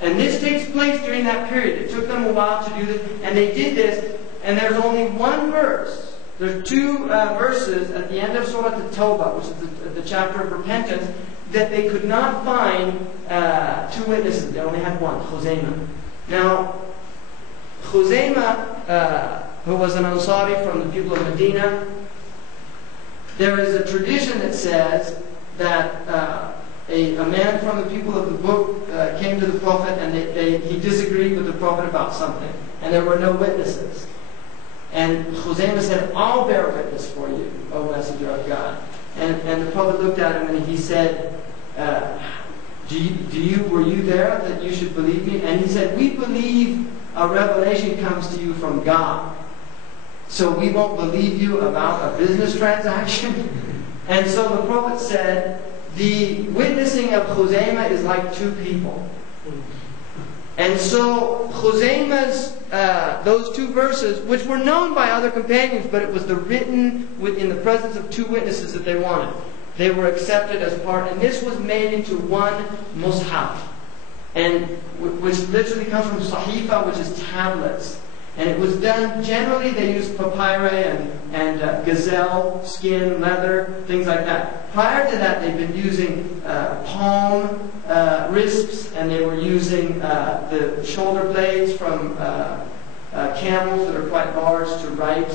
And this takes place during that period. It took them a while to do this, and they did this, and there's only one verse. There's 2 verses at the end of Surah At-Tawbah, which is the chapter of repentance, that they could not find 2 witnesses. They only had one, Khuzaymah. Now, Khuzaymah, who was an Ansari from the people of Medina, there is a tradition that says that a man from the people of the book came to the Prophet and he disagreed with the Prophet about something. And there were no witnesses. And Khuzaymah said, I'll bear witness for you, O Messenger of God. And the Prophet looked at him and he said, were you there that you should believe me? And he said, we believe a revelation comes to you from God. So we won't believe you about a business transaction? And so the Prophet said, the witnessing of Khuzaymah is like 2 people. And so Khuzaymah's, those 2 verses, which were known by other companions, but it was the written in the presence of 2 witnesses that they wanted. They were accepted as part, and this was made into one mushaf, and which literally comes from sahifa, which is tablets. And it was done, generally they used papyri and gazelle, skin, leather, things like that. Prior to that, they've been using palm risps, and they were using the shoulder blades from camels that are quite large to write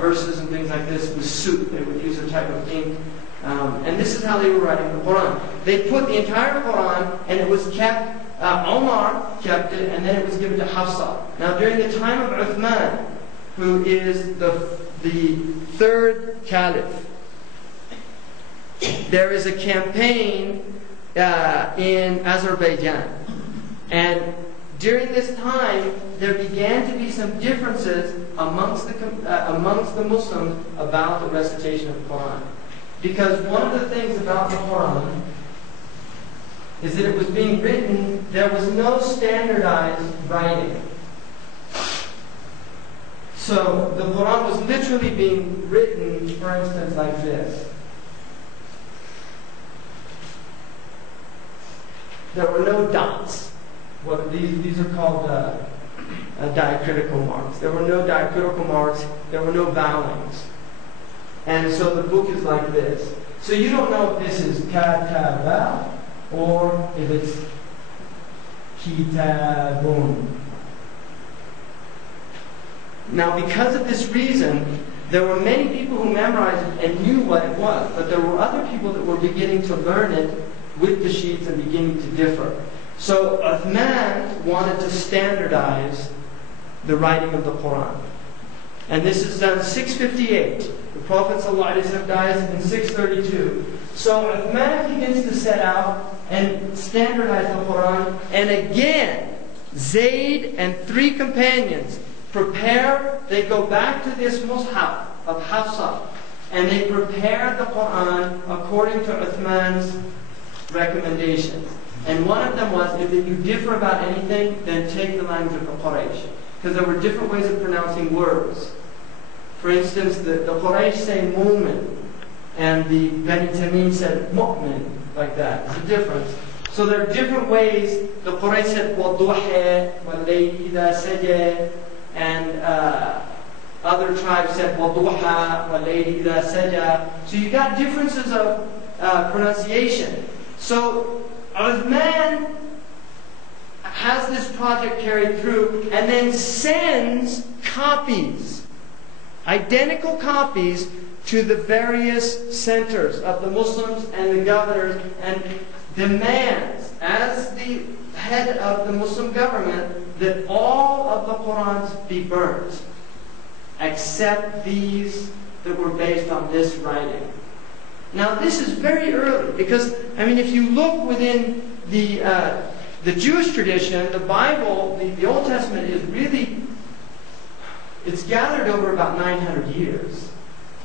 verses and things like this with soup. They would use a type of ink. And this is how they were writing the Quran. They put the entire Quran, and it was kept, Omar kept it, and then it was given to Hafsa. Now during the time of Uthman, who is the third caliph, there is a campaign in Azerbaijan. And during this time, there began to be some differences amongst the Muslims about the recitation of the Quran. Because one of the things about the Quran is that it was being written, there was no standardized writing. So the Quran was literally being written, for instance, like this. There were no dots. These are called diacritical marks. There were no diacritical marks. There were no vowings. And so the book is like this. So you don't know if this is kataba or if it's kitabun. Now, because of this reason, there were many people who memorized it and knew what it was, but there were other people that were beginning to learn it with the sheets and beginning to differ. So Uthman wanted to standardize the writing of the Quran. And this is done 658. The Prophet ﷺ dies in 632. So Uthman begins to set out and standardize the Quran. And again, Zayd and 3 companions prepare, they go back to this Mus'haf of Hafsa, and they prepare the Quran according to Uthman's recommendations. And one of them was, if you differ about anything, then take the language of the Quraysh. Because there were different ways of pronouncing words. For instance, the Quraysh say mu'min, and the Bani Tamim said mu'min, like that. It's a difference. So there are different ways. The Quraysh said waduha, walayli idha sajah, and other tribes said waduha, walayli idha sajah. So you got differences of pronunciation. So Uthman has this project carried through and then sends copies, identical copies, to the various centers of the Muslims and the governors, and demands, as the head of the Muslim government, that all of the Qurans be burnt, except these that were based on this writing. Now this is very early, because, I mean, if you look within the Jewish tradition, the Bible, the Old Testament is really, it's gathered over about 900 years,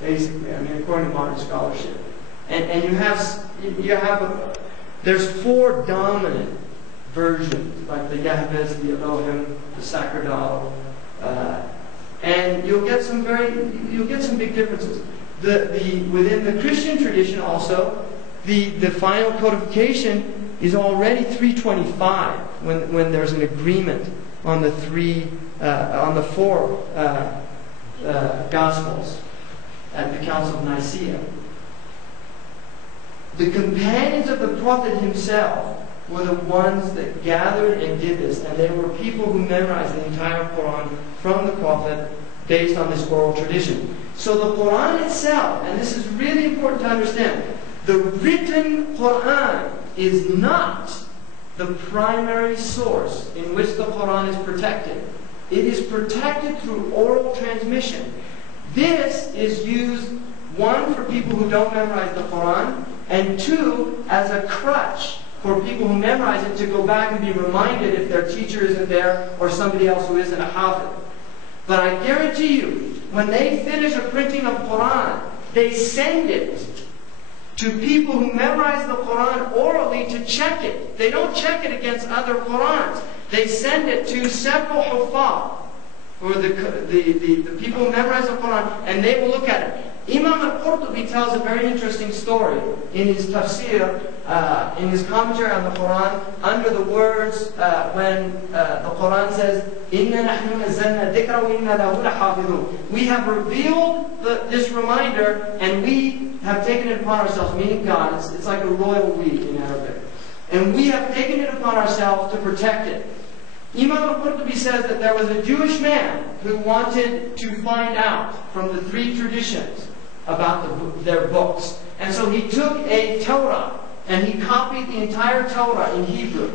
basically, I mean, according to modern scholarship. And there's 4 dominant versions, like the Yahweh's, the Elohim, the Sacerdotal, and you'll get some big differences. Within the Christian tradition also, the final codification is already 325 when there's an agreement on the 4 Gospels at the Council of Nicaea. The companions of the Prophet himself were the ones that gathered and did this, and they were people who memorized the entire Quran from the Prophet based on this oral tradition. So the Quran itself, and this is really important to understand, the written Quran is not the primary source in which the Quran is protected. It is protected through oral transmission. This is used, 1, for people who don't memorize the Quran, and 2, as a crutch for people who memorize it to go back and be reminded if their teacher isn't there or somebody else who isn't a hafiz. But I guarantee you, when they finish a printing of Quran, they send it to people who memorize the Quran orally to check it. They don't check it against other Qurans. They send it to several huffaz, or the people who memorize the Quran, and they will look at it. Imam al-Qurtubi tells a very interesting story in his tafsir, in his commentary on the Quran, under the words when the Quran says, "Inna nahnu nazzalna dhikra wa inna lahu lahafidhun." We have revealed this reminder, and we have taken it upon ourselves, meaning God. It's like a royal we in Arabic. And we have taken it upon ourselves to protect it. Imam al-Qurtubi says that there was a Jewish man who wanted to find out from the 3 traditions about their books. And so he took a Torah and he copied the entire Torah in Hebrew.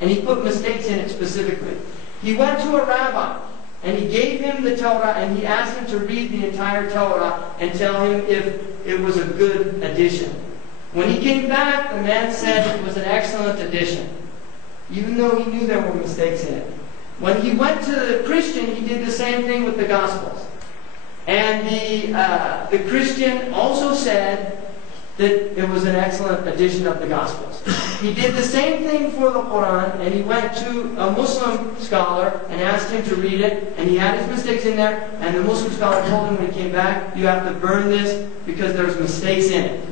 And he put mistakes in it specifically. He went to a rabbi and he gave him the Torah and he asked him to read the entire Torah and tell him if it was a good addition. When he came back, the man said it was an excellent addition, even though he knew there were mistakes in it. When he went to the Christian, he did the same thing with the Gospels. And the Christian also said that it was an excellent edition of the Gospels. He did the same thing for the Quran, and he went to a Muslim scholar and asked him to read it, and he had his mistakes in there, and the Muslim scholar told him when he came back, you have to burn this because there's mistakes in it.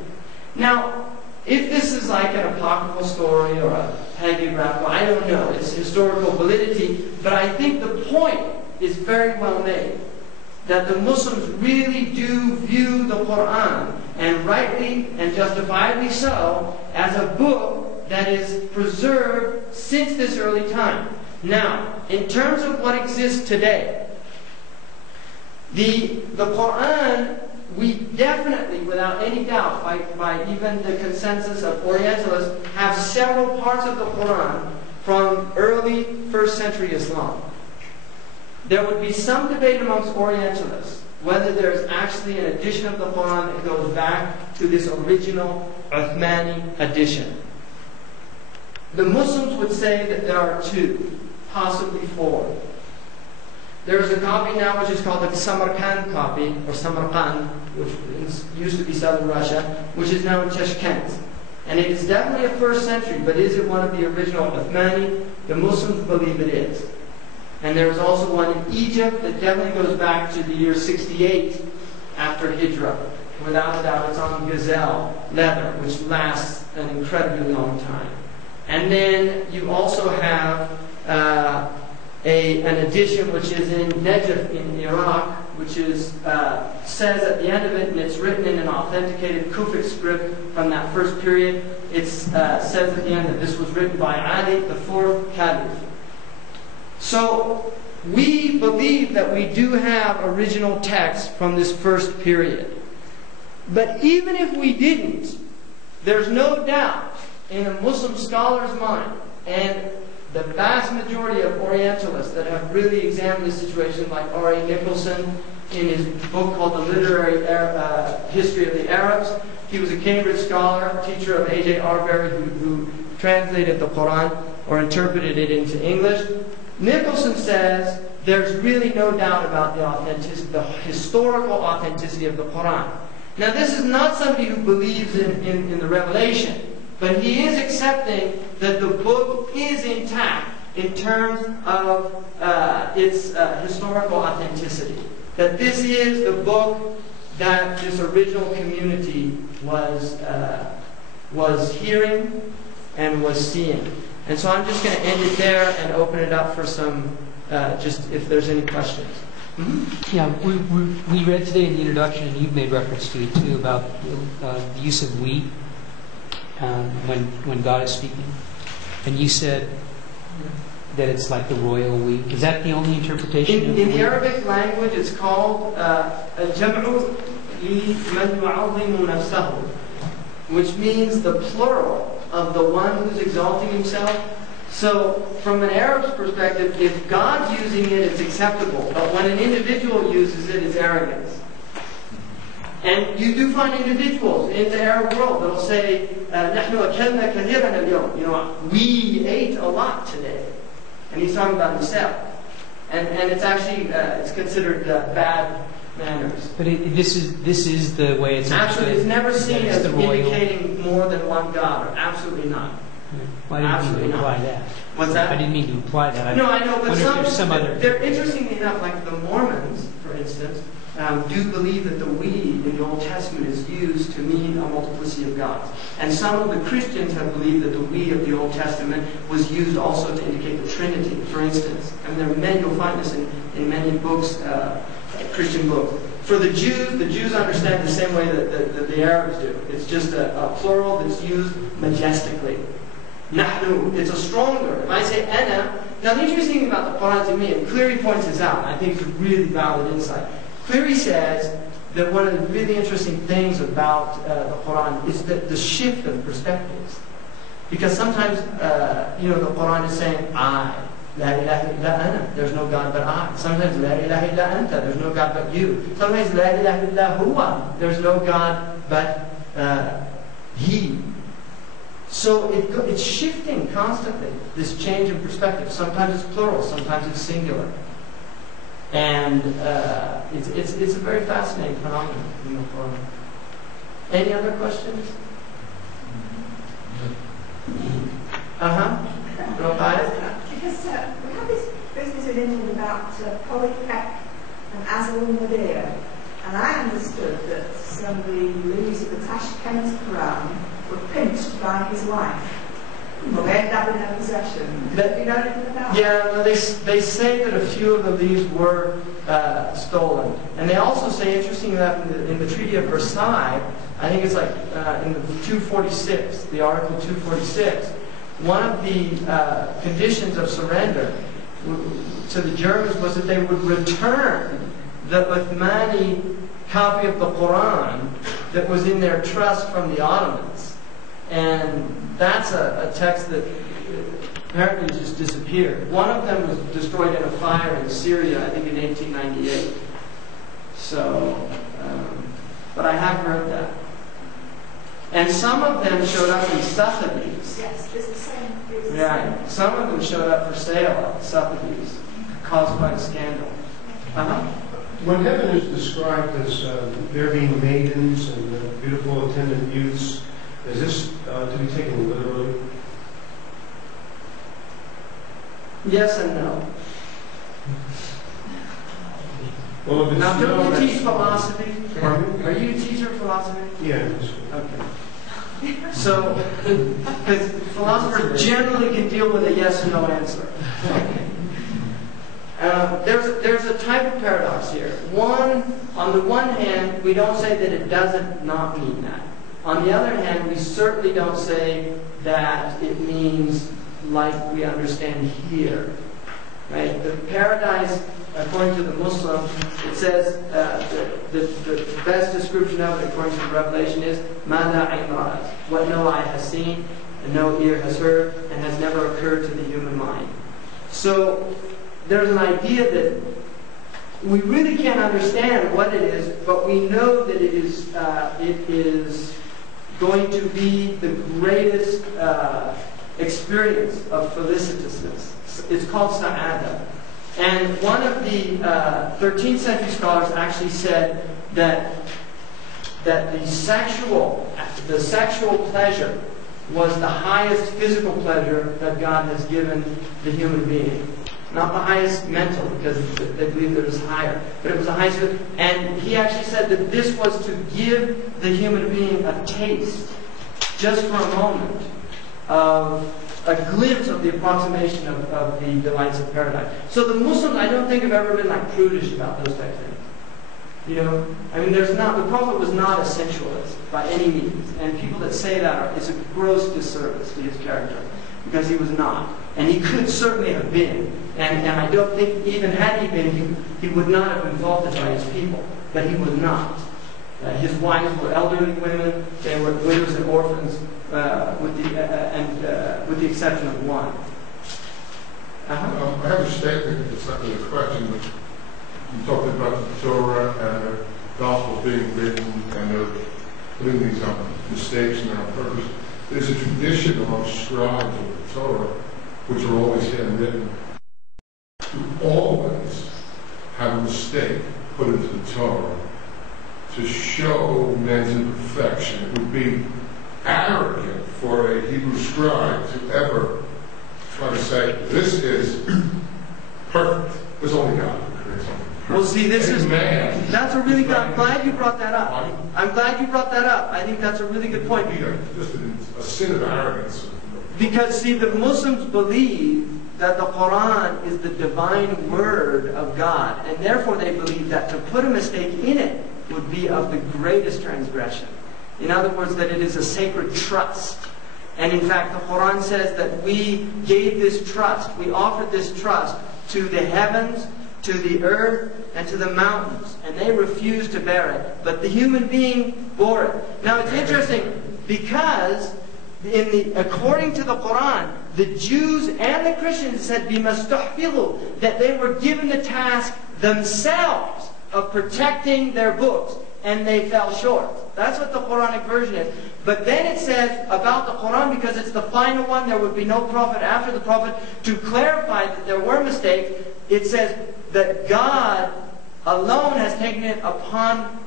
Now, if this is like an apocryphal story or a hagiographical, I don't know, it's historical validity, but I think the point is very well made. That the Muslims really do view the Quran, and rightly and justifiably so, as a book that is preserved since this early time. Now, in terms of what exists today, the Quran, we definitely, without any doubt, by even the consensus of Orientalists, have several parts of the Quran from early 1st century Islam. There would be some debate amongst Orientalists whether there's actually an edition of the Quran that goes back to this original Uthmani edition. The Muslims would say that there are two, possibly four. There is a copy now which is called the Samarkand copy, or Samarkand, which used to be southern Russia, which is now in Tashkent. And it is definitely a 1st century, but is it one of the original Uthmani? The Muslims believe it is. And there is also one in Egypt that definitely goes back to the year 68 after Hijrah. Without a doubt, it's on gazelle leather, which lasts an incredibly long time. And then you also have an edition which is in Najaf in Iraq, which is says at the end of it, and it's written in an authenticated Kufic script from that first period. It says at the end that this was written by Ali, the 4th Caliph. So, we believe that we do have original texts from this first period. But even if we didn't, there's no doubt in a Muslim scholar's mind, and the vast majority of Orientalists that have really examined this situation, like R.A. Nicholson in his book called The Literary History of the Arabs. He was a Cambridge scholar, teacher of A.J. Arbery, who translated the Quran or interpreted it into English. Nicholson says there's really no doubt about the historical authenticity of the Quran. Now, this is not somebody who believes in the revelation, but he is accepting that the book is intact in terms of its historical authenticity. That this is the book that this original community was hearing and was seeing. And so I'm just going to end it there and open it up for some, just if there's any questions. Mm-hmm. Yeah, we read today in the introduction, and you've made reference to it too, about the use of we when God is speaking. And you said that it's like the royal we. Is that the only interpretation? In the Arabic language, it's called al-jam'u liman yu'azzimu nafsahu, which means the plural of the one who's exalting himself. So, from an Arab's perspective, if God's using it, it's acceptable. But when an individual uses it, it's arrogance. And you do find individuals in the Arab world that will say, "Nahnu akalna kathiran al-yawm." You know, we ate a lot today. And he's talking about himself. And it's actually it's considered bad manners. But this is the way it's absolutely. It's never seen as indicating more than one God. Absolutely not. Well, I didn't mean to imply that. What's that? I didn't mean to imply that. No, I know, but some other. They're interestingly enough, like the Mormons, for instance, do believe that the we in the Old Testament is used to mean a multiplicity of gods. And some of the Christians have believed that the we of the Old Testament was used also to indicate the Trinity, for instance. I mean, there are many, you'll find this in many books, Christian books. For the Jews understand the same way that the Arabs do. It's just a plural that's used majestically. Nahnu, it's a stronger. If I say ana, now the interesting thing about the Quran to me, and Cleary points this out, and I think it's a really valid insight. Cleary says that one of the really interesting things about the Quran is that the shift of perspectives. Because sometimes, the Quran is saying, I. La ilaha illa ana. There's no God but I. Sometimes, La ilaha illa anta. There's no God but you. Sometimes, La ilaha illa huwa. There's no God but He. So it's shifting constantly, this change in perspective. Sometimes it's plural, sometimes it's singular. And it's a very fascinating phenomenon in the Quran. Any other questions? Because we have this business in England about polypec and azal nadir, and I understood that some of the leaves of the Tashkent Quran were pinched by his wife. Well, they ended up in their possession. Do you know anything about that? Yeah, they say that a few of the leaves were stolen. And they also say, interestingly enough, in the Treaty of Versailles, I think it's like in the 246, the Article 246, one of the conditions of surrender to the Germans was that they would return the Uthmani copy of the Quran that was in their trust from the Ottomans. And that's a text that apparently just disappeared. One of them was destroyed in a fire in Syria, I think in 1898. So, but I have heard that. And some of them showed up in Sotheby's. Yes, it's the same. Yeah, some of them showed up for sale at Sotheby's, caused by a scandal. When heaven is described as there being maidens and beautiful attendant youths, is this to be taken literally? Yes and no. Well, if it's now, don't you teach philosophy? Pardon? Are you a teacher of philosophy? Yeah. Okay. So, because philosophers generally can deal with a yes or no answer. There's a type of paradox here. On the one hand, we don't say that it doesn't not mean that. On the other hand, we certainly don't say that it means like we understand here. Right? The paradise, according to the Muslim, it says the best description of it, according to the Revelation, is Mada Imra'at, what no eye has seen and no ear has heard and has never occurred to the human mind. So there's an idea that we really can't understand what it is, but we know that it is going to be the greatest experience of felicitousness. It's called Sa'ada. And one of the 13th century scholars actually said that the sexual pleasure was the highest physical pleasure that God has given the human being. Not the highest mental, because they believe that it was higher. But it was the highest. And he actually said that this was to give the human being a taste, just for a moment, of a glimpse of the approximation of the delights of paradise. So the Muslims, I don't think, have ever been like prudish about those types of things. You know, I mean, the Prophet was not a sensualist by any means, and people that say that is a gross disservice to his character, because he was not, and he could certainly have been, and I don't think even had he been, he would not have been faulted by his people, but he was not. His wives were elderly women; they were widows and orphans, with the exception of one. I have a statement. It's not really a question, but you talked about the Torah and the Gospel being written and they're putting these on mistakes and on purpose. There's a tradition among scribes of the Torah, which are always handwritten, to always have a mistake put into the Torah to show men's imperfection. It would be arrogant for a Hebrew scribe to ever try to say, this is perfect. There's only God who creates something perfect. Well, see, that's a really good, I'm glad you brought that up. I'm glad you brought that up. I think that's a really good point. Just a sin of arrogance. Because, see, the Muslims believe that the Quran is the divine word of God, and therefore they believe that to put a mistake in it would be of the greatest transgression. In other words, that it is a sacred trust. And in fact, the Quran says that we gave this trust, we offered this trust to the heavens, to the earth and to the mountains, and they refused to bear it, but the human being bore it. Now it's interesting because according to the Quran, the Jews and the Christians said bimastahfilu, that they were given the task themselves of protecting their books, and they fell short. That's what the Quranic version is. But then it says about the Quran, because it's the final one, there would be no prophet after the prophet, to clarify that there were mistakes, it says that God alone has taken it upon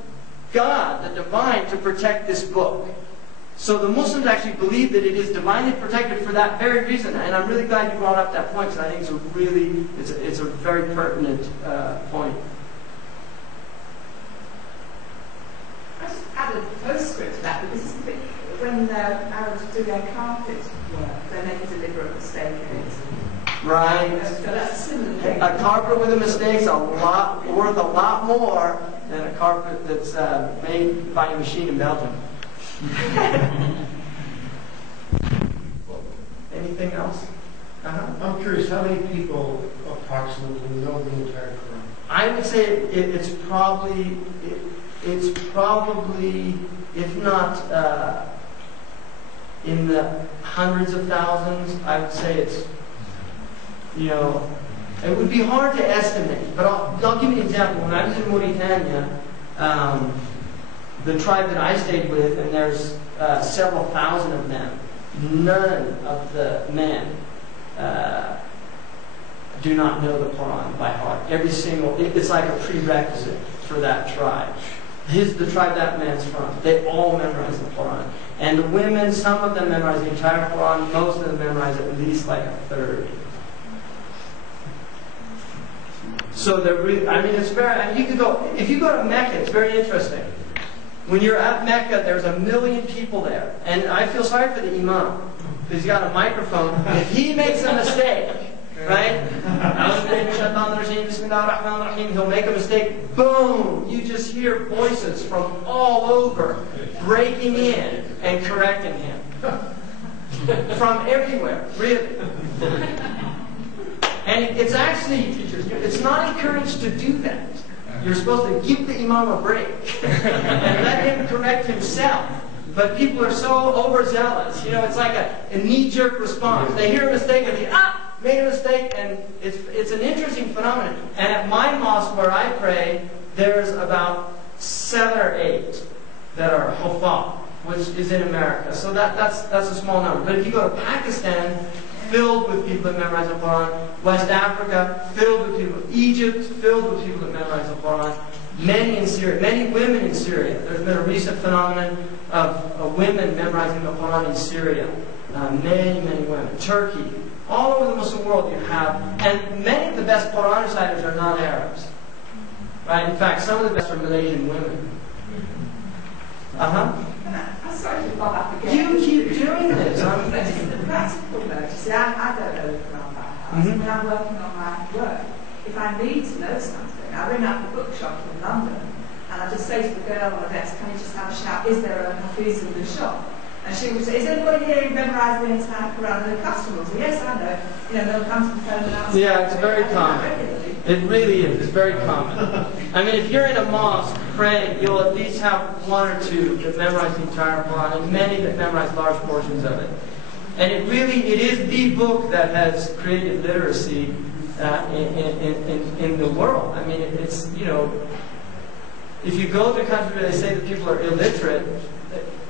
God, the divine, to protect this book. So the Muslims actually believe that it is divinely protected for that very reason. And I'm really glad you brought up that point, because I think it's a very pertinent point. I just added a postscript to that, because when Arabs do their carpet work, they make a deliberate mistake in it. Right. So that's a similar thing. A carpet with a mistake is worth a lot more than a carpet that's made by a machine in Belgium. Anything else? I'm curious, how many people approximately know the entire Quran? I would say it's probably, if not in the hundreds of thousands, I would say it's, it would be hard to estimate. But I'll give you an example. When I was in Mauritania, the tribe that I stayed with, and there's several thousand of them, none of the men do not know the Quran by heart. Every single, it's like a prerequisite for that tribe. The tribe that man's from, they all memorize the Quran. And the women, some of them memorize the entire Quran, most of them memorize at least like a third. So it's very, if you go to Mecca, it's very interesting. When you're at Mecca, there's 1 million people there. And I feel sorry for the imam, because he's got a microphone. If he makes a mistake, right? He'll make a mistake. Boom! You just hear voices from all over breaking in and correcting him. From everywhere, really. And it's not encouraged to do that. You're supposed to give the imam a break and let him correct himself. But people are so overzealous. It's like a knee-jerk response. They hear a mistake and they made a mistake, and it's an interesting phenomenon. And at my mosque where I pray, there's about 7 or 8 that are huffaz, which is in America. So that's a small number. But if you go to Pakistan, filled with people that memorize the Quran. West Africa, filled with people. Egypt, filled with people that memorize the Quran. Many in Syria, many women in Syria. There's been a recent phenomenon of women memorizing the Quran in Syria. Many, many women. Turkey. All over the Muslim world you have. And many of the best Quran reciters are not Arabs. Right? In fact, some of the best are Malaysian women. I'm sorry to bob up again. You keep doing this. But just the practical note, I don't know the Quran by heart. When I'm working on my work, if I need to know something, I ring up the bookshop in London, and I just say to the girl on the desk, can you just have a shout, is there a Hafiz in the shop? And she would say, is anybody here who memorised the entire Quran? And the customer would say, yes, I know. They'll come to the phone and ask. Yeah, it's very common. It really is. It's very common. I mean, if you're in a mosque praying, you'll at least have 1 or 2 that memorize the entire Quran, and many that memorize large portions of it. And it is the book that has created literacy in the world. I mean, it's, if you go to countries where they say that people are illiterate,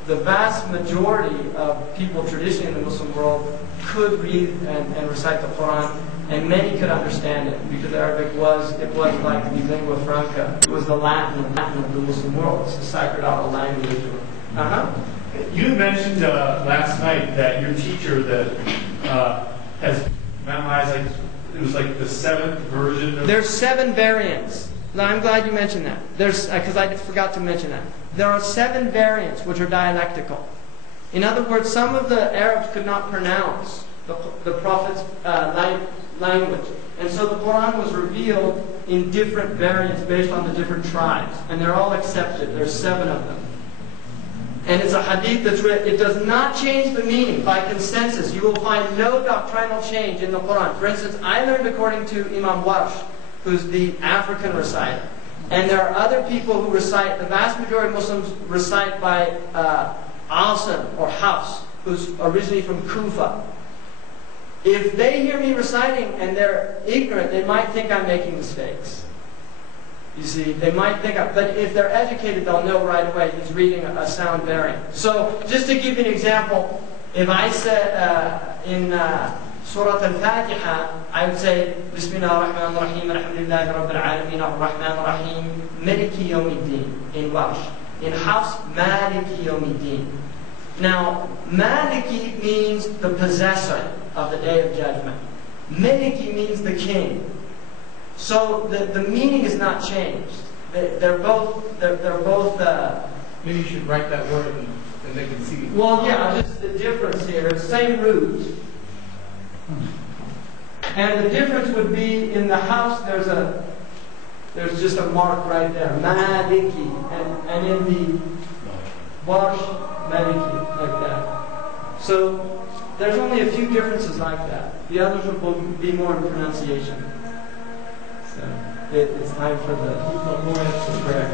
the vast majority of people traditionally in the Muslim world could read and recite the Quran, and many could understand it, because Arabic was like the lingua franca. It was the Latin of the Muslim world. It's the sacerdotal language. You mentioned last night that your teacher that has memorized, it was like the 7th version of... There's 7 variants. Now, I'm glad you mentioned that. Because I forgot to mention that. There are 7 variants which are dialectical. In other words, some of the Arabs could not pronounce the Prophet's language. And so the Quran was revealed in different variants based on the different tribes. And they're all accepted. There's 7 of them. And it's a hadith that's written. It does not change the meaning. By consensus, you will find no doctrinal change in the Quran. For instance, I learned according to Imam Warsh who's the African reciter. And there are other people who recite, the vast majority of Muslims recite by Asim or Hafs, who's originally from Kufa. If they hear me reciting and they're ignorant, they might think I'm making mistakes. You see, they might think, but if they're educated, they'll know right away he's reading a sound variant. So, just to give you an example, if I said in Surah Al-Fatiha, I would say, Bismillah ar-Rahman ar-Rahim, Alhamdulillahi Rabbil Alameen, ar-Rahman ar-Rahim, Maliki Yawmiddin, in Welsh. In Hafs, Maliki Yawmiddin. Now, Maliki means the possessor of the Day of Judgment. Maliki means the king. So the meaning is not changed. They're both. Maybe you should write that word and they can see. Well, yeah, just the difference here. Same root. And the difference would be in the house. There's just a mark right there, Maliki, and in the Warsh, Maliki, like that. So there's only a few differences like that. The others will be more in pronunciation. So it's time for the prayer.